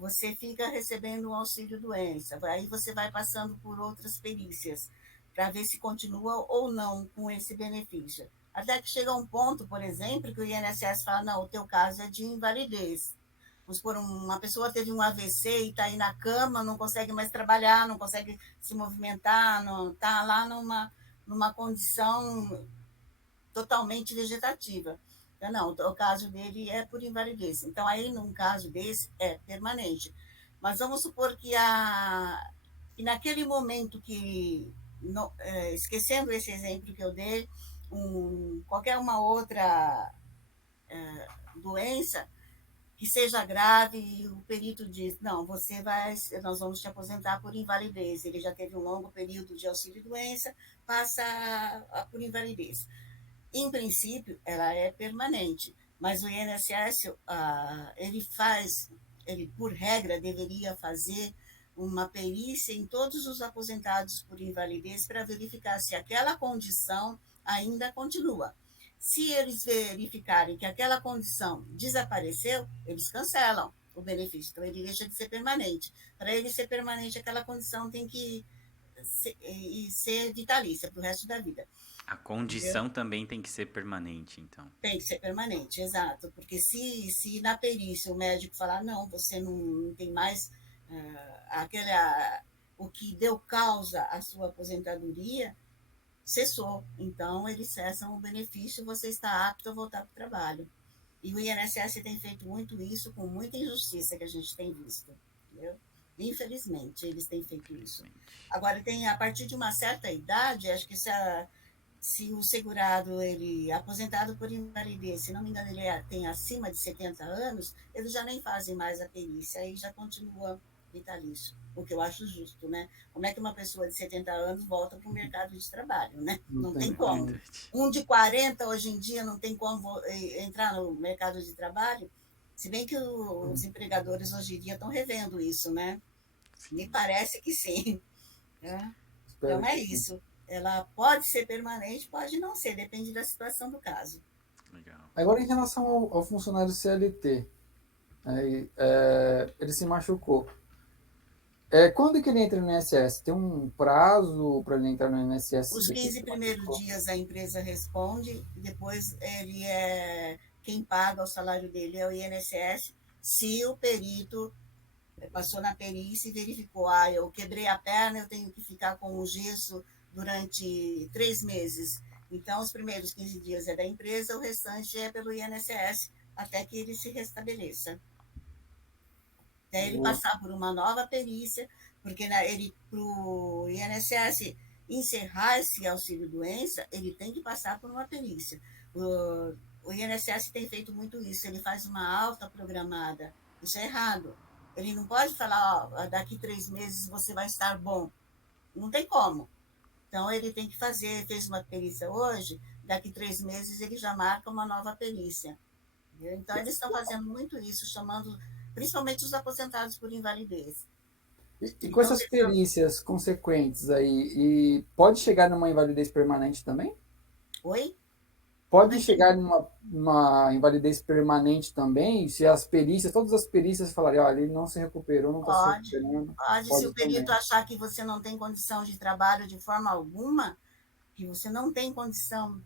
Você fica recebendo um auxílio doença, aí você vai passando por outras perícias, para ver se continua ou não com esse benefício. Até que chega um ponto, por exemplo, que o INSS fala, não, o teu caso é de invalidez. Vamos supor, uma pessoa teve um AVC e está aí na cama, não consegue mais trabalhar, não consegue se movimentar, está lá numa condição totalmente vegetativa. Então, não, o caso dele é por invalidez. Então, aí, num caso desse, é permanente. Mas vamos supor que naquele momento que, esquecendo esse exemplo que eu dei, qualquer uma outra doença, que seja grave e o perito diz, não, nós vamos te aposentar por invalidez. Ele já teve um longo período de auxílio-doença, passa por invalidez. Em princípio, ela é permanente, mas o INSS, ele por regra deveria fazer uma perícia em todos os aposentados por invalidez para verificar se aquela condição ainda continua. Se eles verificarem que aquela condição desapareceu, eles cancelam o benefício. Então, ele deixa de ser permanente. Para ele ser permanente, aquela condição tem que e ser vitalícia para o resto da vida. A condição também tem que ser permanente, então. Tem que ser permanente, exato. Porque se na perícia o médico falar, não, você não tem mais o que deu causa à sua aposentadoria, cessou. Então, eles cessam o benefício, você está apto a voltar para o trabalho. E o INSS tem feito muito isso com muita injustiça que a gente tem visto. Entendeu? Infelizmente, eles têm feito isso. Agora, a partir de uma certa idade, acho que se o segurado, ele aposentado por invalidez, se não me engano, tem acima de 70 anos, eles já nem fazem mais a perícia, aí já continua vitalício, o que eu acho justo, né? Como é que uma pessoa de 70 anos volta para o mercado de trabalho, né? Não tem como. Um de 40, hoje em dia, não tem como entrar no mercado de trabalho, se bem que os empregadores hoje em dia estão revendo isso, né? Me parece que sim. Né? Então, é isso. Ela pode ser permanente, pode não ser, depende da situação do caso. Legal. Agora, em relação ao funcionário CLT, ele se machucou. Quando que ele entra no INSS? Tem um prazo para ele entrar no INSS? Os 15 primeiros dias a empresa responde, depois quem paga o salário dele é o INSS, se o perito passou na perícia e verificou, eu quebrei a perna, eu tenho que ficar com o gesso durante 3 meses. Então, os primeiros 15 dias é da empresa, o restante é pelo INSS, até que ele se restabeleça. Até ele passar por uma nova perícia, porque para o INSS encerrar esse auxílio-doença, ele tem que passar por uma perícia. O INSS tem feito muito isso, ele faz uma alta programada. Isso é errado. Ele não pode falar, daqui 3 meses você vai estar bom. Não tem como. Então, ele tem que fez uma perícia hoje, daqui 3 meses ele já marca uma nova perícia. Então, eles estão fazendo muito isso, chamando principalmente os aposentados por invalidez. E com essas perícias consequentes aí, pode chegar numa invalidez permanente também? Oi? Pode chegar numa invalidez permanente também, se todas as perícias falarem, olha, ele não se recuperou, não está se recuperando. Pode, se o perito achar que você não tem condição de trabalho de forma alguma, que você não tem condição,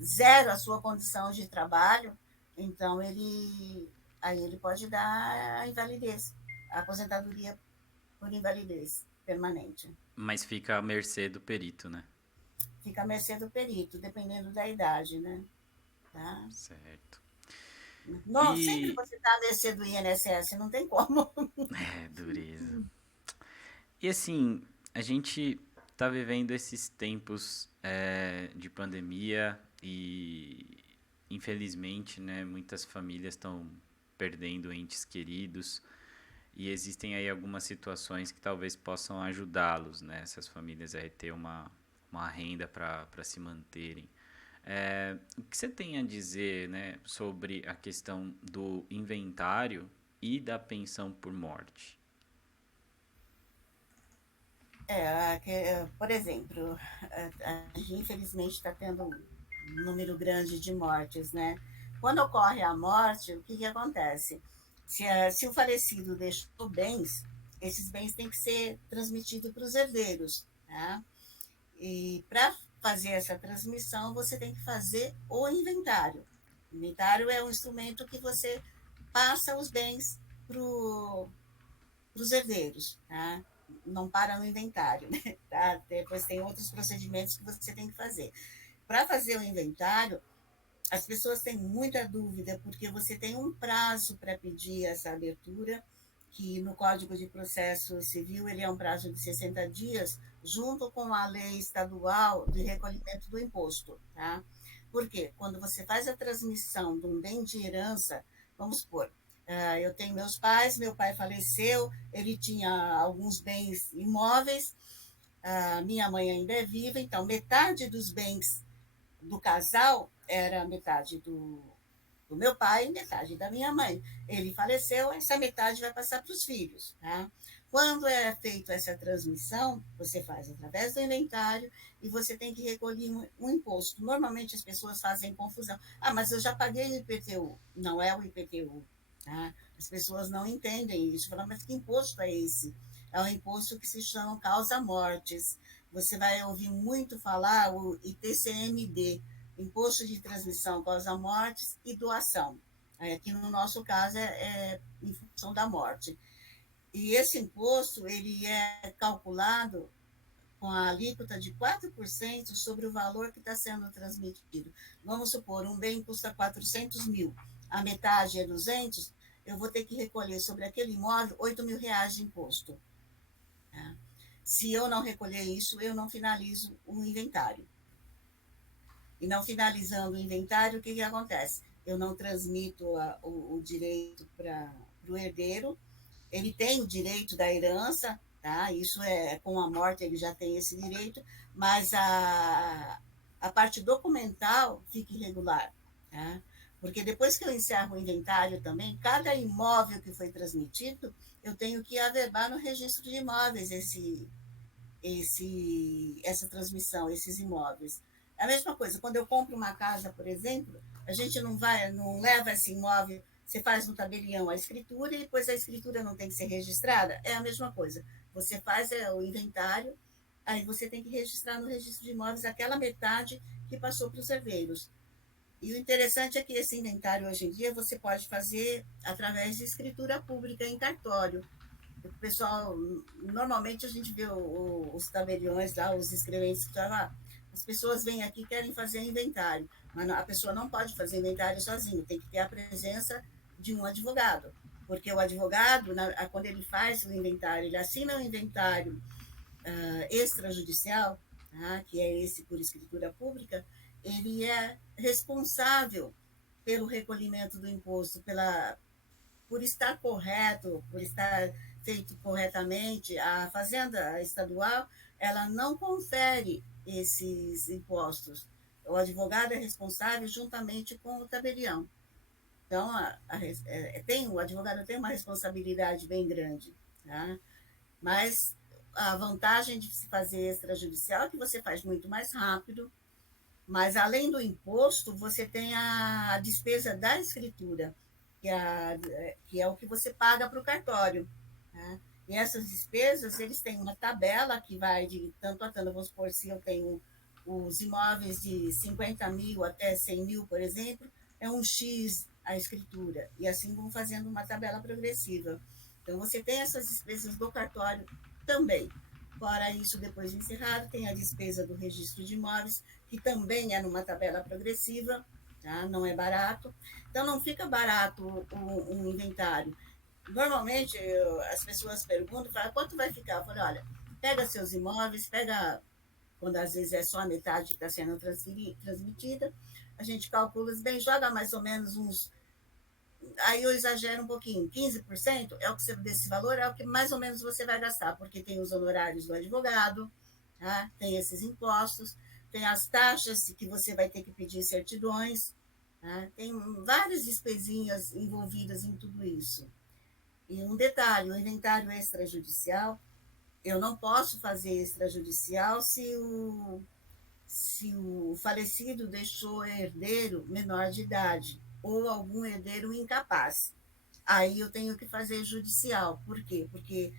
zero a sua condição de trabalho, então aí ele pode dar a invalidez, a aposentadoria por invalidez permanente. Mas fica à mercê do perito, né? Fica à mercê do perito, dependendo da idade, né? Tá? Certo. Não, sempre você está à mercê do INSS, não tem como. Dureza. E assim, a gente tá vivendo esses tempos de pandemia e, infelizmente, né, muitas famílias estão perdendo entes queridos e existem aí algumas situações que talvez possam ajudá-los, né, essas famílias a ter uma renda para se manterem. O que você tem a dizer, né, sobre a questão do inventário e da pensão por morte? Por exemplo, a gente infelizmente está tendo um número grande de mortes, né? Quando ocorre a morte, o que acontece? Se o falecido deixou bens, esses bens têm que ser transmitidos para os herdeiros, tá? E para fazer essa transmissão, você tem que fazer o inventário. O inventário é um instrumento que você passa os bens para os herdeiros, tá? Não para no inventário, né? Tá? Depois tem outros procedimentos que você tem que fazer. Para fazer o inventário, as pessoas têm muita dúvida, porque você tem um prazo para pedir essa abertura, que no Código de Processo Civil ele é um prazo de 60 dias, junto com a lei estadual de recolhimento do imposto. Tá? Por quê? Quando você faz a transmissão de um bem de herança, vamos supor, eu tenho meus pais, meu pai faleceu, ele tinha alguns bens imóveis, minha mãe ainda é viva, então metade dos bens do casal era metade do meu pai e metade da minha mãe. Ele faleceu, essa metade vai passar para os filhos. Tá? Quando é feita essa transmissão, você faz através do inventário e você tem que recolher um imposto. Normalmente as pessoas fazem confusão. Mas eu já paguei o IPTU. Não é o IPTU. Tá? As pessoas não entendem isso. Falam, mas que imposto é esse? é um imposto que se chama causa-mortes. Você vai ouvir muito falar o ITCMD, Imposto de Transmissão, Causa-Mortes e Doação. Aqui no nosso caso é em função da morte. E esse imposto ele é calculado com a alíquota de 4% sobre o valor que está sendo transmitido. Vamos supor, um bem custa 400 mil, a metade é 200, eu vou ter que recolher sobre aquele imóvel 8 mil reais de imposto. Tá? Se eu não recolher isso, eu não finalizo o inventário. E não finalizando o inventário, o que acontece? Eu não transmito o direito para o herdeiro, ele tem o direito da herança, tá? Isso com a morte ele já tem esse direito, mas a parte documental fica irregular, tá? Porque depois que eu encerro o inventário também, cada imóvel que foi transmitido, eu tenho que averbar no registro de imóveis essa transmissão, esses imóveis. É a mesma coisa, quando eu compro uma casa, por exemplo, a gente não leva esse imóvel, você faz no tabelião a escritura e depois a escritura não tem que ser registrada. É a mesma coisa. Você faz o inventário, aí você tem que registrar no registro de imóveis aquela metade que passou para os herdeiros. E o interessante é que esse inventário, hoje em dia, você pode fazer através de escritura pública em cartório. O pessoal, normalmente a gente vê os tabeliões lá, os escreventes que estão lá, as pessoas vêm aqui e querem fazer inventário, mas a pessoa não pode fazer inventário sozinho, tem que ter a presença de um advogado, porque o advogado, quando ele faz o inventário, ele assina o inventário extrajudicial, tá, que é esse por escritura pública, ele é responsável pelo recolhimento do imposto, por estar correto, por estar feito corretamente. A Fazenda Estadual, ela não confere esses impostos. O advogado é responsável juntamente com o tabelião. Então, o advogado tem uma responsabilidade bem grande, tá? Mas a vantagem de se fazer extrajudicial é que você faz muito mais rápido, mas além do imposto, você tem a despesa da escritura, que é o que você paga para o cartório. Né? E essas despesas, eles têm uma tabela que vai de tanto a tanto. Vamos supor, se eu tenho os imóveis de 50 mil até 100 mil, por exemplo, é um X a escritura. E assim vão fazendo uma tabela progressiva. Então, você tem essas despesas do cartório também. Fora isso, depois de encerrado, tem a despesa do registro de imóveis, que também é numa tabela progressiva, tá? Não é barato. Então, não fica barato um inventário. Normalmente, as pessoas perguntam, falam, quanto vai ficar? Eu falo, olha, pega seus imóveis, quando às vezes é só a metade que está sendo transmitida, a gente calcula bem, joga mais ou menos uns. Aí eu exagero um pouquinho, 15% é o que você, desse valor, é o que mais ou menos você vai gastar, porque tem os honorários do advogado, tá? Tem esses impostos, tem as taxas que você vai ter que pedir certidões, tá? Tem várias despesinhas envolvidas em tudo isso. E um detalhe, o inventário extrajudicial, eu não posso fazer extrajudicial se o falecido deixou herdeiro menor de idade ou algum herdeiro incapaz. Aí eu tenho que fazer judicial. Por quê? Porque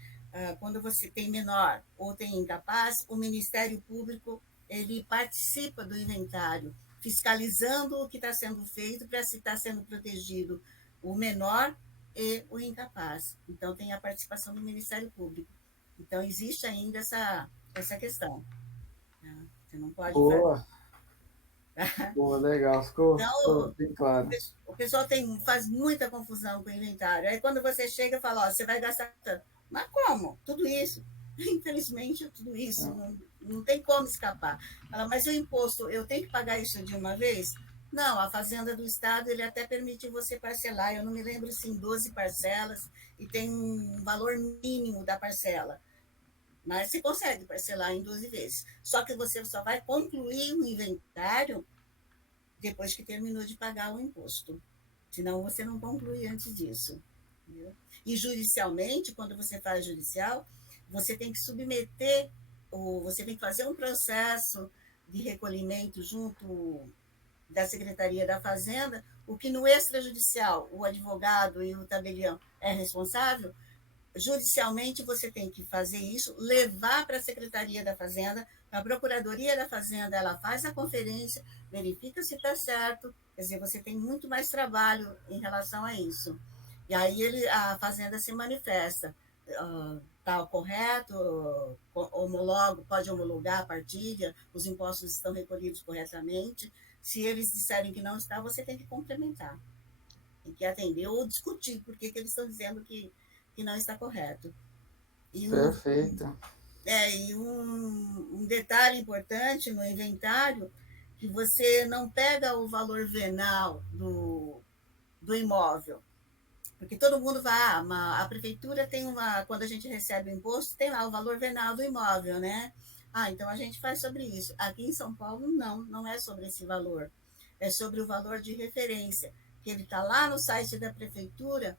quando você tem menor ou tem incapaz, o Ministério Público ele participa do inventário, fiscalizando o que está sendo feito para se está sendo protegido o menor e o incapaz. Então, tem a participação do Ministério Público. Então, existe ainda essa questão. Né? Você não pode... Boa, boa, legal, ficou Então, bem claro. o pessoal faz muita confusão com o inventário. Aí, quando você chega e fala, ó, você vai gastar tanto. Mas como? Tudo isso? Infelizmente, tudo isso. Não tem como escapar. Fala, mas o imposto, eu tenho que pagar isso de uma vez? Não, a Fazenda do Estado, ele até permite você parcelar. Eu não me lembro se em 12 parcelas e tem um valor mínimo da parcela. Mas você consegue parcelar em 12 vezes. Só que você só vai concluir o inventário depois que terminou de pagar o imposto. Senão você não conclui antes disso. Entendeu? E judicialmente, quando você faz judicial, você tem que submeter, ou você tem que fazer um processo de recolhimento junto da Secretaria da Fazenda, o que no extrajudicial o advogado e o tabelião é responsável, judicialmente você tem que fazer isso, levar para a Secretaria da Fazenda, a Procuradoria da Fazenda, ela faz a conferência, verifica se está certo, quer dizer, você tem muito mais trabalho em relação a isso. E aí a Fazenda se manifesta, está correto, pode homologar a partilha, os impostos estão recolhidos corretamente. Se eles disserem que não está, você tem que complementar, tem que atender ou discutir por que eles estão dizendo que não está correto. Perfeito. E um detalhe importante no inventário, que você não pega o valor venal do imóvel, porque todo mundo vai, a prefeitura tem quando a gente recebe o imposto, tem lá o valor venal do imóvel, né? Então a gente faz sobre isso. Aqui em São Paulo, não é sobre esse valor, é sobre o valor de referência, que ele está lá no site da prefeitura,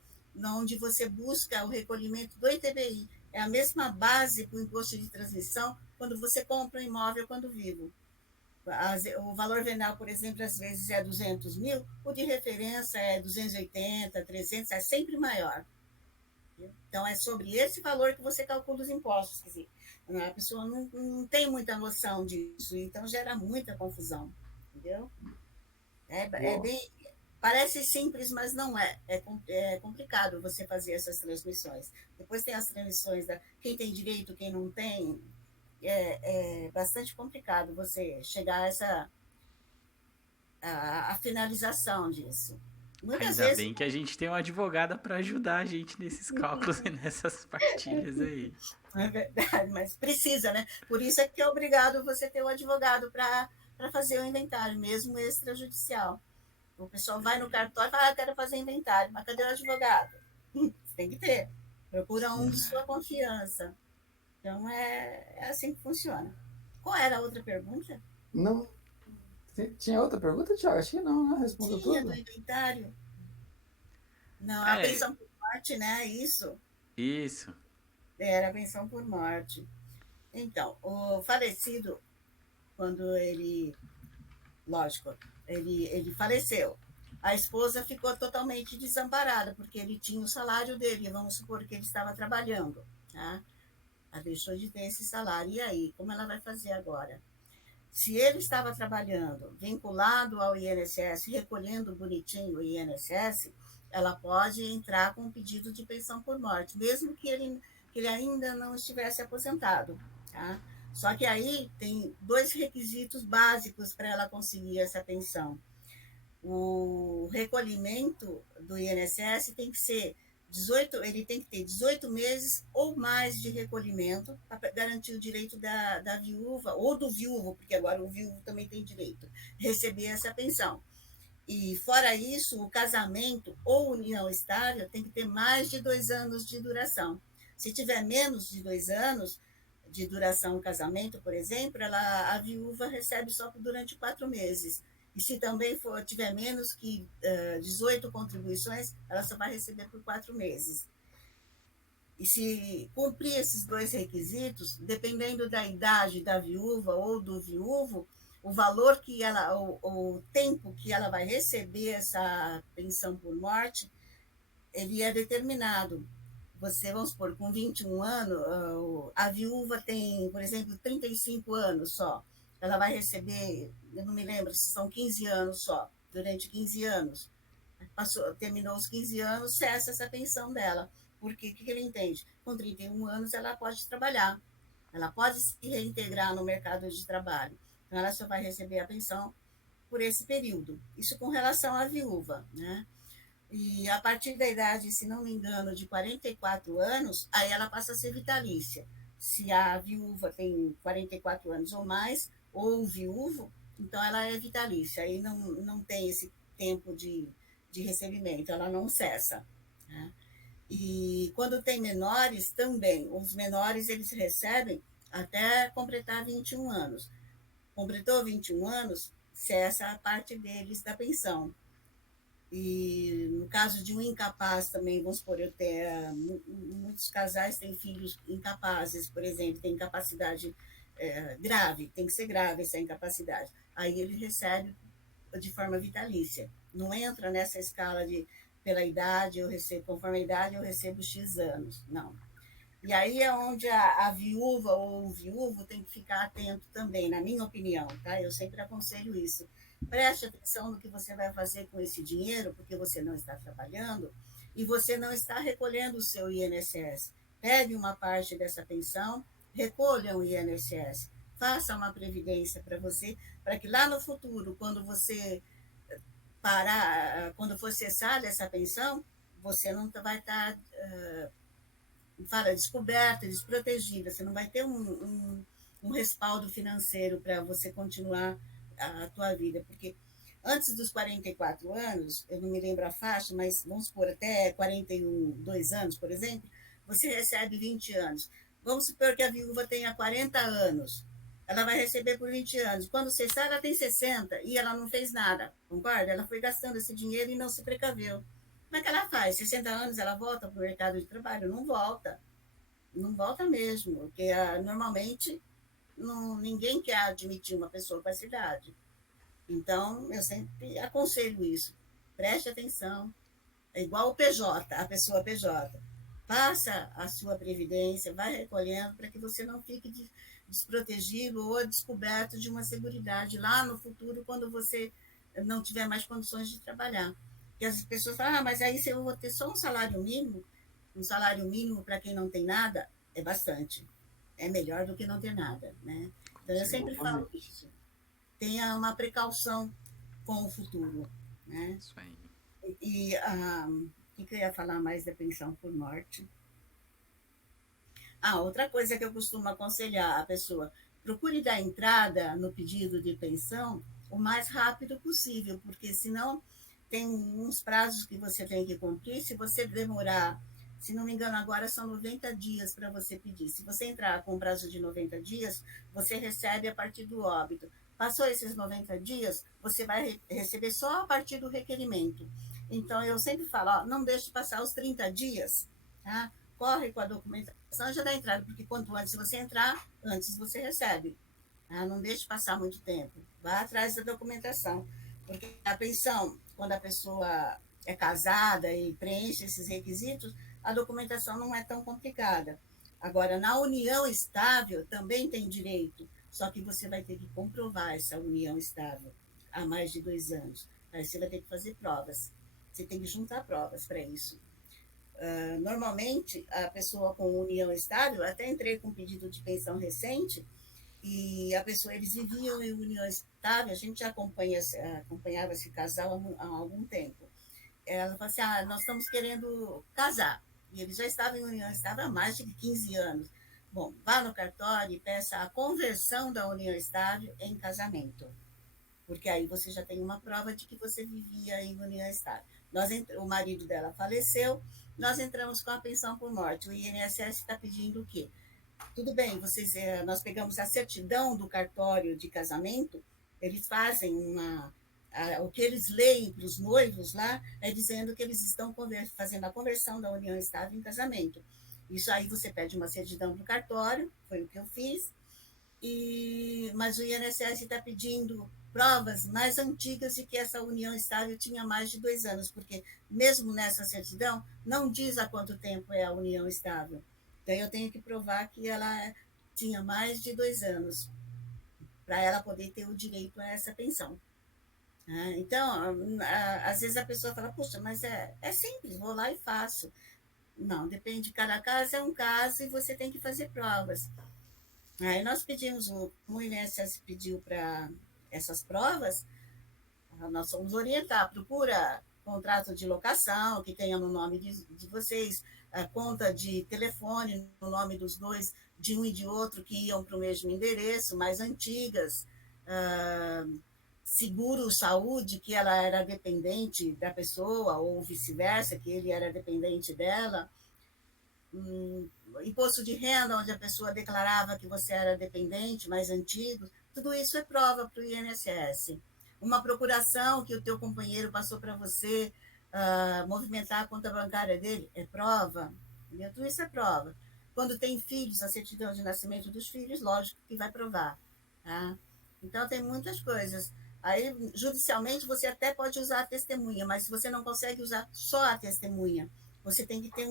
onde você busca o recolhimento do ITBI. É a mesma base para o imposto de transmissão quando você compra um imóvel quando vivo. O valor venal, por exemplo, às vezes é 200 mil, o de referência é 280, 300, é sempre maior. Então, é sobre esse valor que você calcula os impostos. Quer dizer, a pessoa não tem muita noção disso, então gera muita confusão. Entendeu? Parece simples, mas não é. É complicado você fazer essas transmissões. Depois tem as transmissões quem tem direito, quem não tem. É bastante complicado você chegar a finalização disso. Muitas vezes... bem que a gente tem uma advogada para ajudar a gente nesses cálculos e nessas partilhas aí. É verdade, mas precisa, né? Por isso é que é obrigado você ter um advogado para fazer o inventário, mesmo extrajudicial. O pessoal vai no cartório e fala, eu quero fazer inventário, mas cadê o advogado? Você tem que ter. Procura um de sua confiança. Então, é assim que funciona. Qual era a outra pergunta? Não. Tinha outra pergunta, Thiago? Acho que não, né? Respondeu tudo. Do inventário. Não, a pensão por morte, né? Isso. Era a pensão por morte. Então, o falecido, quando ele... Lógico, ele faleceu. A esposa ficou totalmente desamparada, porque ele tinha o salário dele, vamos supor que ele estava trabalhando, tá? Ela deixou de ter esse salário. E aí, como ela vai fazer agora? Se ele estava trabalhando, vinculado ao INSS, recolhendo bonitinho o INSS, ela pode entrar com um pedido de pensão por morte, mesmo que ele ainda não estivesse aposentado, tá? Só que aí tem 2 requisitos básicos para ela conseguir essa pensão. O recolhimento do INSS tem que ser ele tem que ter 18 meses ou mais de recolhimento para garantir o direito da viúva ou do viúvo, porque agora o viúvo também tem direito, receber essa pensão. E, fora isso, o casamento ou união estável tem que ter mais de 2 anos de duração. Se tiver menos de 2 anos de duração o casamento, por exemplo, a viúva recebe só durante 4 meses. E se também tiver menos que 18 contribuições, ela só vai receber por 4 meses. E se cumprir esses 2 requisitos, dependendo da idade da viúva ou do viúvo, o valor que o tempo que ela vai receber essa pensão por morte, ele é determinado. Vamos supor, com 21 anos, a viúva tem, por exemplo, 35 anos só. Ela vai receber, eu não me lembro se são 15 anos só, durante 15 anos. Terminou os 15 anos, cessa essa pensão dela. Porque o que ele entende? Com 31 anos, ela pode trabalhar. Ela pode se reintegrar no mercado de trabalho. Então, ela só vai receber a pensão por esse período. Isso com relação à viúva, né? E a partir da idade, se não me engano, de 44 anos, aí ela passa a ser vitalícia. Se a viúva tem 44 anos ou mais, ou o viúvo, então ela é vitalícia. Aí não tem esse tempo de recebimento, ela não cessa, né? E quando tem menores, também. Os menores, eles recebem até completar 21 anos. Completou 21 anos, cessa a parte deles da pensão. E no caso de um incapaz também, vamos supor, muitos casais têm filhos incapazes, por exemplo, tem incapacidade grave, tem que ser grave essa incapacidade. Aí ele recebe de forma vitalícia. Não entra nessa escala de, pela idade, conforme a idade, eu recebo X anos. Não. E aí é onde a viúva ou o viúvo tem que ficar atento também, na minha opinião, tá? Eu sempre aconselho isso. Preste atenção no que você vai fazer com esse dinheiro, porque você não está trabalhando e você não está recolhendo o seu INSS. Pegue uma parte dessa pensão, recolha o INSS, faça uma previdência para você, para que lá no futuro, quando você parar, quando for cessar dessa pensão, você não vai estar descoberta, desprotegida, você não vai ter um respaldo financeiro para você continuar a tua vida, porque antes dos 44 anos, eu não me lembro a faixa, mas vamos supor, até 42 anos, por exemplo, você recebe 20 anos. Vamos supor que a viúva tenha 40 anos, ela vai receber por 20 anos. Quando cessar, ela tem 60 e ela não fez nada, concorda? Ela foi gastando esse dinheiro e não se precaveu. Como é que ela faz? 60 anos ela volta para o mercado de trabalho? Não volta. Não volta mesmo, porque normalmente ninguém quer admitir uma pessoa com essa idade. Então, eu sempre aconselho isso. Preste atenção. É igual o PJ, a pessoa PJ. Faça a sua previdência, vai recolhendo para que você não fique desprotegido ou descoberto de uma seguridade lá no futuro, quando você não tiver mais condições de trabalhar. E as pessoas falam, mas aí se eu vou ter só um salário mínimo para quem não tem nada, é bastante. É melhor do que não ter nada, né? Então, eu sempre falo isso. Tenha uma precaução com o futuro, né? Isso aí. E o que eu ia falar mais da pensão por morte? Outra coisa que eu costumo aconselhar a pessoa, procure dar entrada no pedido de pensão o mais rápido possível, porque senão tem uns prazos que você tem que cumprir. Se você demorar, se não me engano, agora são 90 dias para você pedir. Se você entrar com um prazo de 90 dias, você recebe a partir do óbito. Passou esses 90 dias, você vai receber só a partir do requerimento. Então, eu sempre falo, não deixe passar os 30 dias, tá? Corre com a documentação já da entrada, porque quanto antes você entrar, antes você recebe. Tá? Não deixe passar muito tempo. Vá atrás da documentação. Porque a pensão, quando a pessoa é casada e preenche esses requisitos, a documentação não é tão complicada. Agora, na união estável, também tem direito, só que você vai ter que comprovar essa união estável há mais de 2 anos. Aí você vai ter que fazer provas. Você tem que juntar provas para isso. Normalmente, a pessoa com união estável, até entrei com um pedido de pensão recente, e a pessoa, eles viviam em união estável, a gente já acompanhava esse casal há algum tempo. Ela falou assim, nós estamos querendo casar, e eles já estavam em união estável há mais de 15 anos. Bom, vá no cartório e peça a conversão da união estável em casamento, porque aí você já tem uma prova de que você vivia em união estável. O marido dela faleceu, nós entramos com a pensão por morte. O INSS está pedindo o quê? Tudo bem, nós pegamos a certidão do cartório de casamento, eles fazem o que eles leem para os noivos lá é dizendo que eles estão fazendo a conversão da união estável em casamento. Isso aí você pede uma certidão do cartório, foi o que eu fiz, mas o INSS está pedindo provas mais antigas de que essa união estável tinha mais de 2 anos, porque mesmo nessa certidão não diz há quanto tempo é a união estável. Então, eu tenho que provar que ela tinha mais de 2 anos para ela poder ter o direito a essa pensão. Então, às vezes a pessoa fala, puxa, mas é simples, vou lá e faço. Não, depende, cada caso é um caso e você tem que fazer provas. Aí nós pedimos, o INSS pediu para essas provas, nós vamos orientar, procura contrato de locação, que tenha no nome de vocês, a conta de telefone no nome dos dois, de um e de outro, que iam para o mesmo endereço, mais antigas, seguro saúde, que ela era dependente da pessoa, ou vice-versa, que ele era dependente dela, imposto de renda, onde a pessoa declarava que você era dependente, mais antigo, tudo isso é prova para o INSS. Uma procuração que o teu companheiro passou para você, movimentar a conta bancária dele, é prova. Entendeu? Tudo isso é prova. Quando tem filhos, a certidão de nascimento dos filhos, lógico que vai provar. Tá? Então, tem muitas coisas. Aí, judicialmente, você até pode usar a testemunha, mas se você não consegue usar só a testemunha, você tem que ter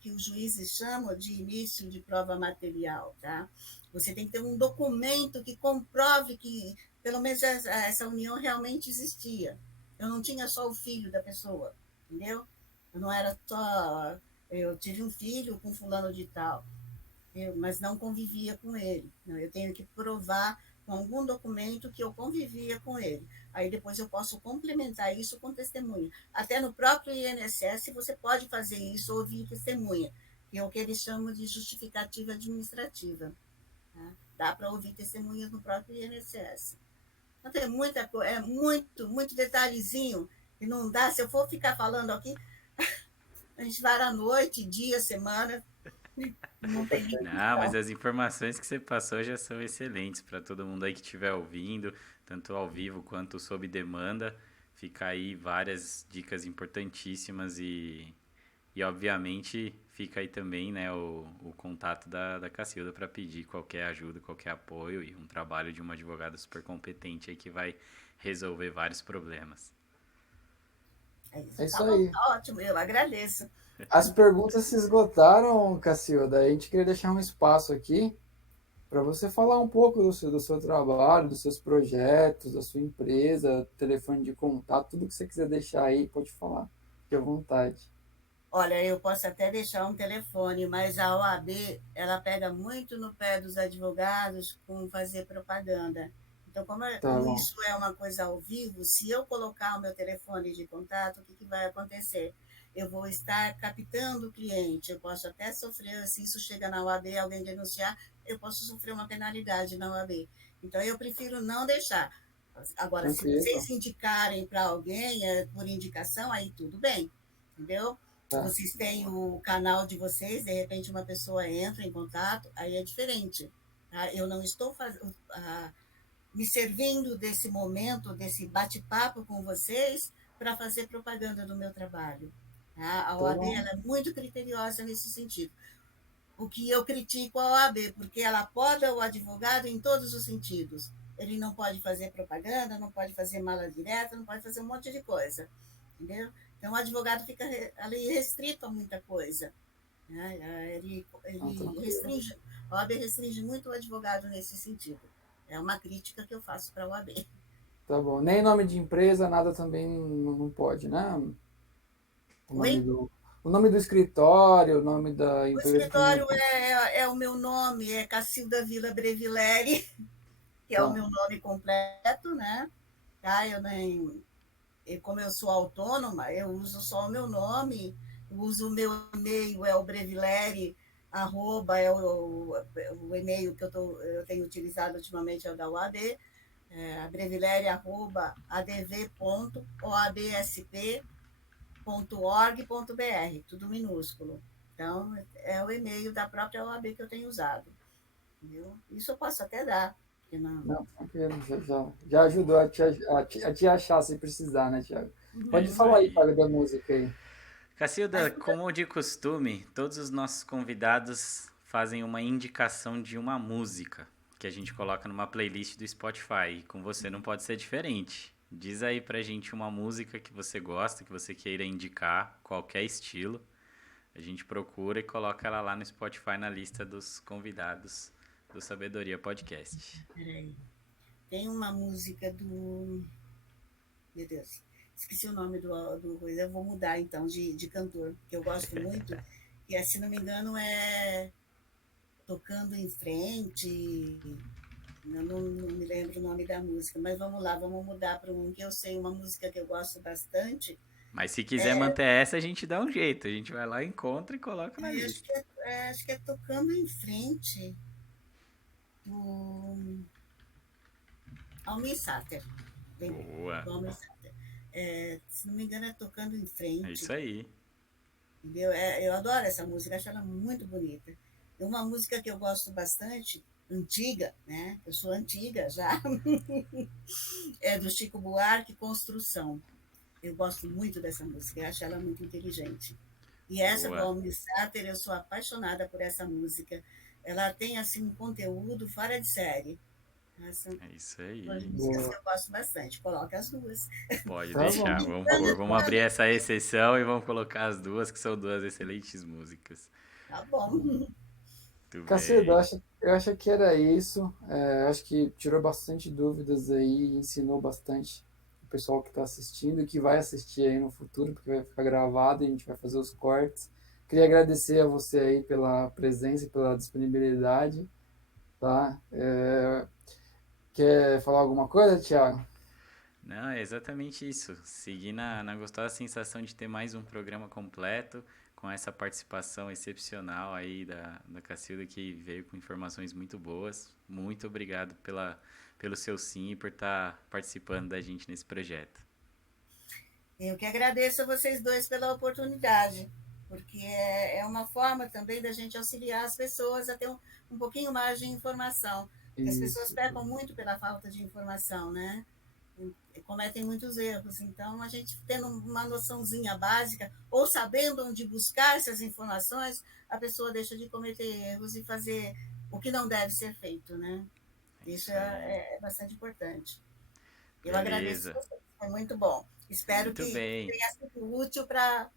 que os juízes chamam de início de prova material, tá? Você tem que ter um documento que comprove que, pelo menos, essa união realmente existia. Eu não tinha só o filho da pessoa, entendeu? Eu não era só... Eu tive um filho com fulano de tal, mas não convivia com ele. Eu tenho que provar com algum documento que eu convivia com ele. Aí depois eu posso complementar isso com testemunha. Até no próprio INSS você pode fazer isso, ouvir testemunha, que é o que eles chamam de justificativa administrativa. Tá? Dá para ouvir testemunhas no próprio INSS. Então, tem muita coisa, é muito detalhezinho, e não dá, se eu for ficar falando aqui, a gente vai à noite, dia, semana, não tem Não, mas limitação. as informações que você passou já são excelentes para todo mundo aí que estiver ouvindo, tanto ao vivo quanto sob demanda. Fica aí várias dicas importantíssimas e obviamente fica aí também, né, o contato da Cacilda para pedir qualquer ajuda, qualquer apoio e um trabalho de uma advogada super competente aí que vai resolver vários problemas. É isso. É isso Tá bom, aí. tá ótimo, eu agradeço. As perguntas se esgotaram, Cacilda. A gente queria deixar um espaço aqui para você falar um pouco do seu trabalho, dos seus projetos, da sua empresa, telefone de contato, tudo que você quiser deixar aí, pode falar. Fique à vontade. Olha, eu posso até deixar um telefone, mas a OAB, ela pega muito no pé dos advogados com fazer propaganda. Então, Tá como bom. isso é uma coisa ao vivo, se eu colocar o meu telefone de contato, o que vai acontecer? Eu vou estar captando o cliente, eu posso até sofrer, se isso chega na OAB, alguém denunciar, eu posso sofrer uma penalidade na OAB. Então, eu prefiro não deixar. Agora, se vocês Tranquilo. indicarem para alguém, por indicação, aí tudo bem, entendeu? Tá. Vocês têm o canal de vocês, de repente uma pessoa entra em contato, aí é diferente. Tá? Eu não estou me servindo desse momento, desse bate-papo com vocês, para fazer propaganda do meu trabalho. Tá? A Tá OAB bom. ela é muito criteriosa nesse sentido. O que eu critico a OAB, porque ela poda o advogado em todos os sentidos. Ele não pode fazer propaganda, não pode fazer mala direta, não pode fazer um monte de coisa. Entendeu? Então, o advogado fica ali restrito a muita coisa. Né? Não, Ele tranquilo. restringe, a OAB restringe muito o advogado nesse sentido. É uma crítica que eu faço para a OAB. Tá bom. Nem nome de empresa, nada também não pode, né? O nome Oi? do, o nome do escritório, o nome da O empresa também não escritório pode. é o meu nome, é Cacilda Vila Brevileri, que é o Tá. meu nome completo, né? Tá? Eu nem, como eu sou autônoma, eu uso só o meu nome, uso o meu e-mail, é o brevileri, arroba, o e-mail que eu tenho utilizado ultimamente é o da UAB, brevileri, arroba, adv.oabsp.org.br, tudo minúsculo. Então, é o e-mail da própria OAB que eu tenho usado. Entendeu? Isso eu posso até dar, porque não. Não, tranquilo. Já ajudou a te achar se precisar, né, Thiago? É Pode isso falar aí, aí. Thiago, da música aí. Cacilda, Ajuda. como de costume, todos os nossos convidados fazem uma indicação de uma música que a gente coloca numa playlist do Spotify. E com você não pode ser diferente. Diz aí pra gente uma música que você gosta, que você queira indicar, qualquer estilo. A gente procura e coloca ela lá no Spotify na lista dos convidados do Sabedoria Podcast. Peraí. Tem uma música do. Meu Deus, esqueci o nome do coisa. Eu vou mudar então de cantor, que eu gosto muito. E se não me engano é Tocando em Frente. Eu não me lembro o nome da música, mas vamos lá, vamos mudar para um que eu sei, uma música que eu gosto bastante. Mas se quiser manter essa, a gente dá um jeito. A gente vai lá, encontra e coloca na Acho lista. que acho que é Tocando em Frente, do Almir Sater. Lembrei, Boa. do Almir Sater. Se não me engano, é Tocando em É isso Frente. aí. Entendeu? Eu adoro essa música, acho ela muito bonita. E uma música que eu gosto bastante, antiga, né? Eu sou antiga já, é do Chico Buarque, Construção. Eu gosto muito dessa música, eu acho ela muito inteligente. E essa do Boa. Almir Sater, eu sou apaixonada por essa música. Ela tem assim um conteúdo fora de série. Essa É isso aí. músicas que eu gosto bastante. Coloque as duas. Pode Tá deixar, bom. vamos pôr. Vamos abrir essa exceção e vamos colocar as duas, que são duas excelentes músicas. Tá bom. Muito Cacilda, bem. eu acho que era isso. Acho que tirou bastante dúvidas aí, ensinou bastante o pessoal que está assistindo e que vai assistir aí no futuro, porque vai ficar gravado e a gente vai fazer os cortes. Queria agradecer a você aí pela presença e pela disponibilidade, tá? Quer falar alguma coisa, Thiago? Não, é exatamente isso. Seguir na gostosa sensação de ter mais um programa completo, com essa participação excepcional aí da Cacilda, que veio com informações muito boas. Muito obrigado pelo seu sim e por estar participando da gente nesse projeto. Eu que agradeço a vocês dois pela oportunidade, porque é uma forma também da gente auxiliar as pessoas a ter um pouquinho mais de informação, porque as pessoas Isso. pecam muito pela falta de informação, né? E cometem muitos erros. Então, a gente tendo uma noçãozinha básica, ou sabendo onde buscar essas informações, a pessoa deixa de cometer erros e fazer o que não deve ser feito, né? É Isso isso aí. é bastante importante. Eu agradeço Beleza. vocês, foi muito bom. Espero Muito que bem. tenha sido útil para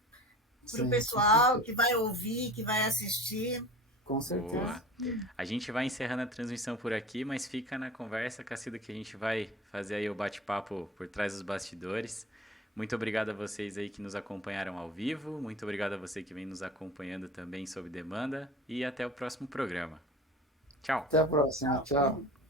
o Sim, com pessoal certeza. que vai ouvir, que vai assistir. Com certeza. Boa. A gente vai encerrando a transmissão por aqui, mas fica na conversa, Cacilda, que a gente vai fazer aí o bate-papo por trás dos bastidores. Muito obrigado a vocês aí que nos acompanharam ao vivo. Muito obrigado a você que vem nos acompanhando também sob demanda. E até o próximo programa. Tchau. Até a próxima. Tchau.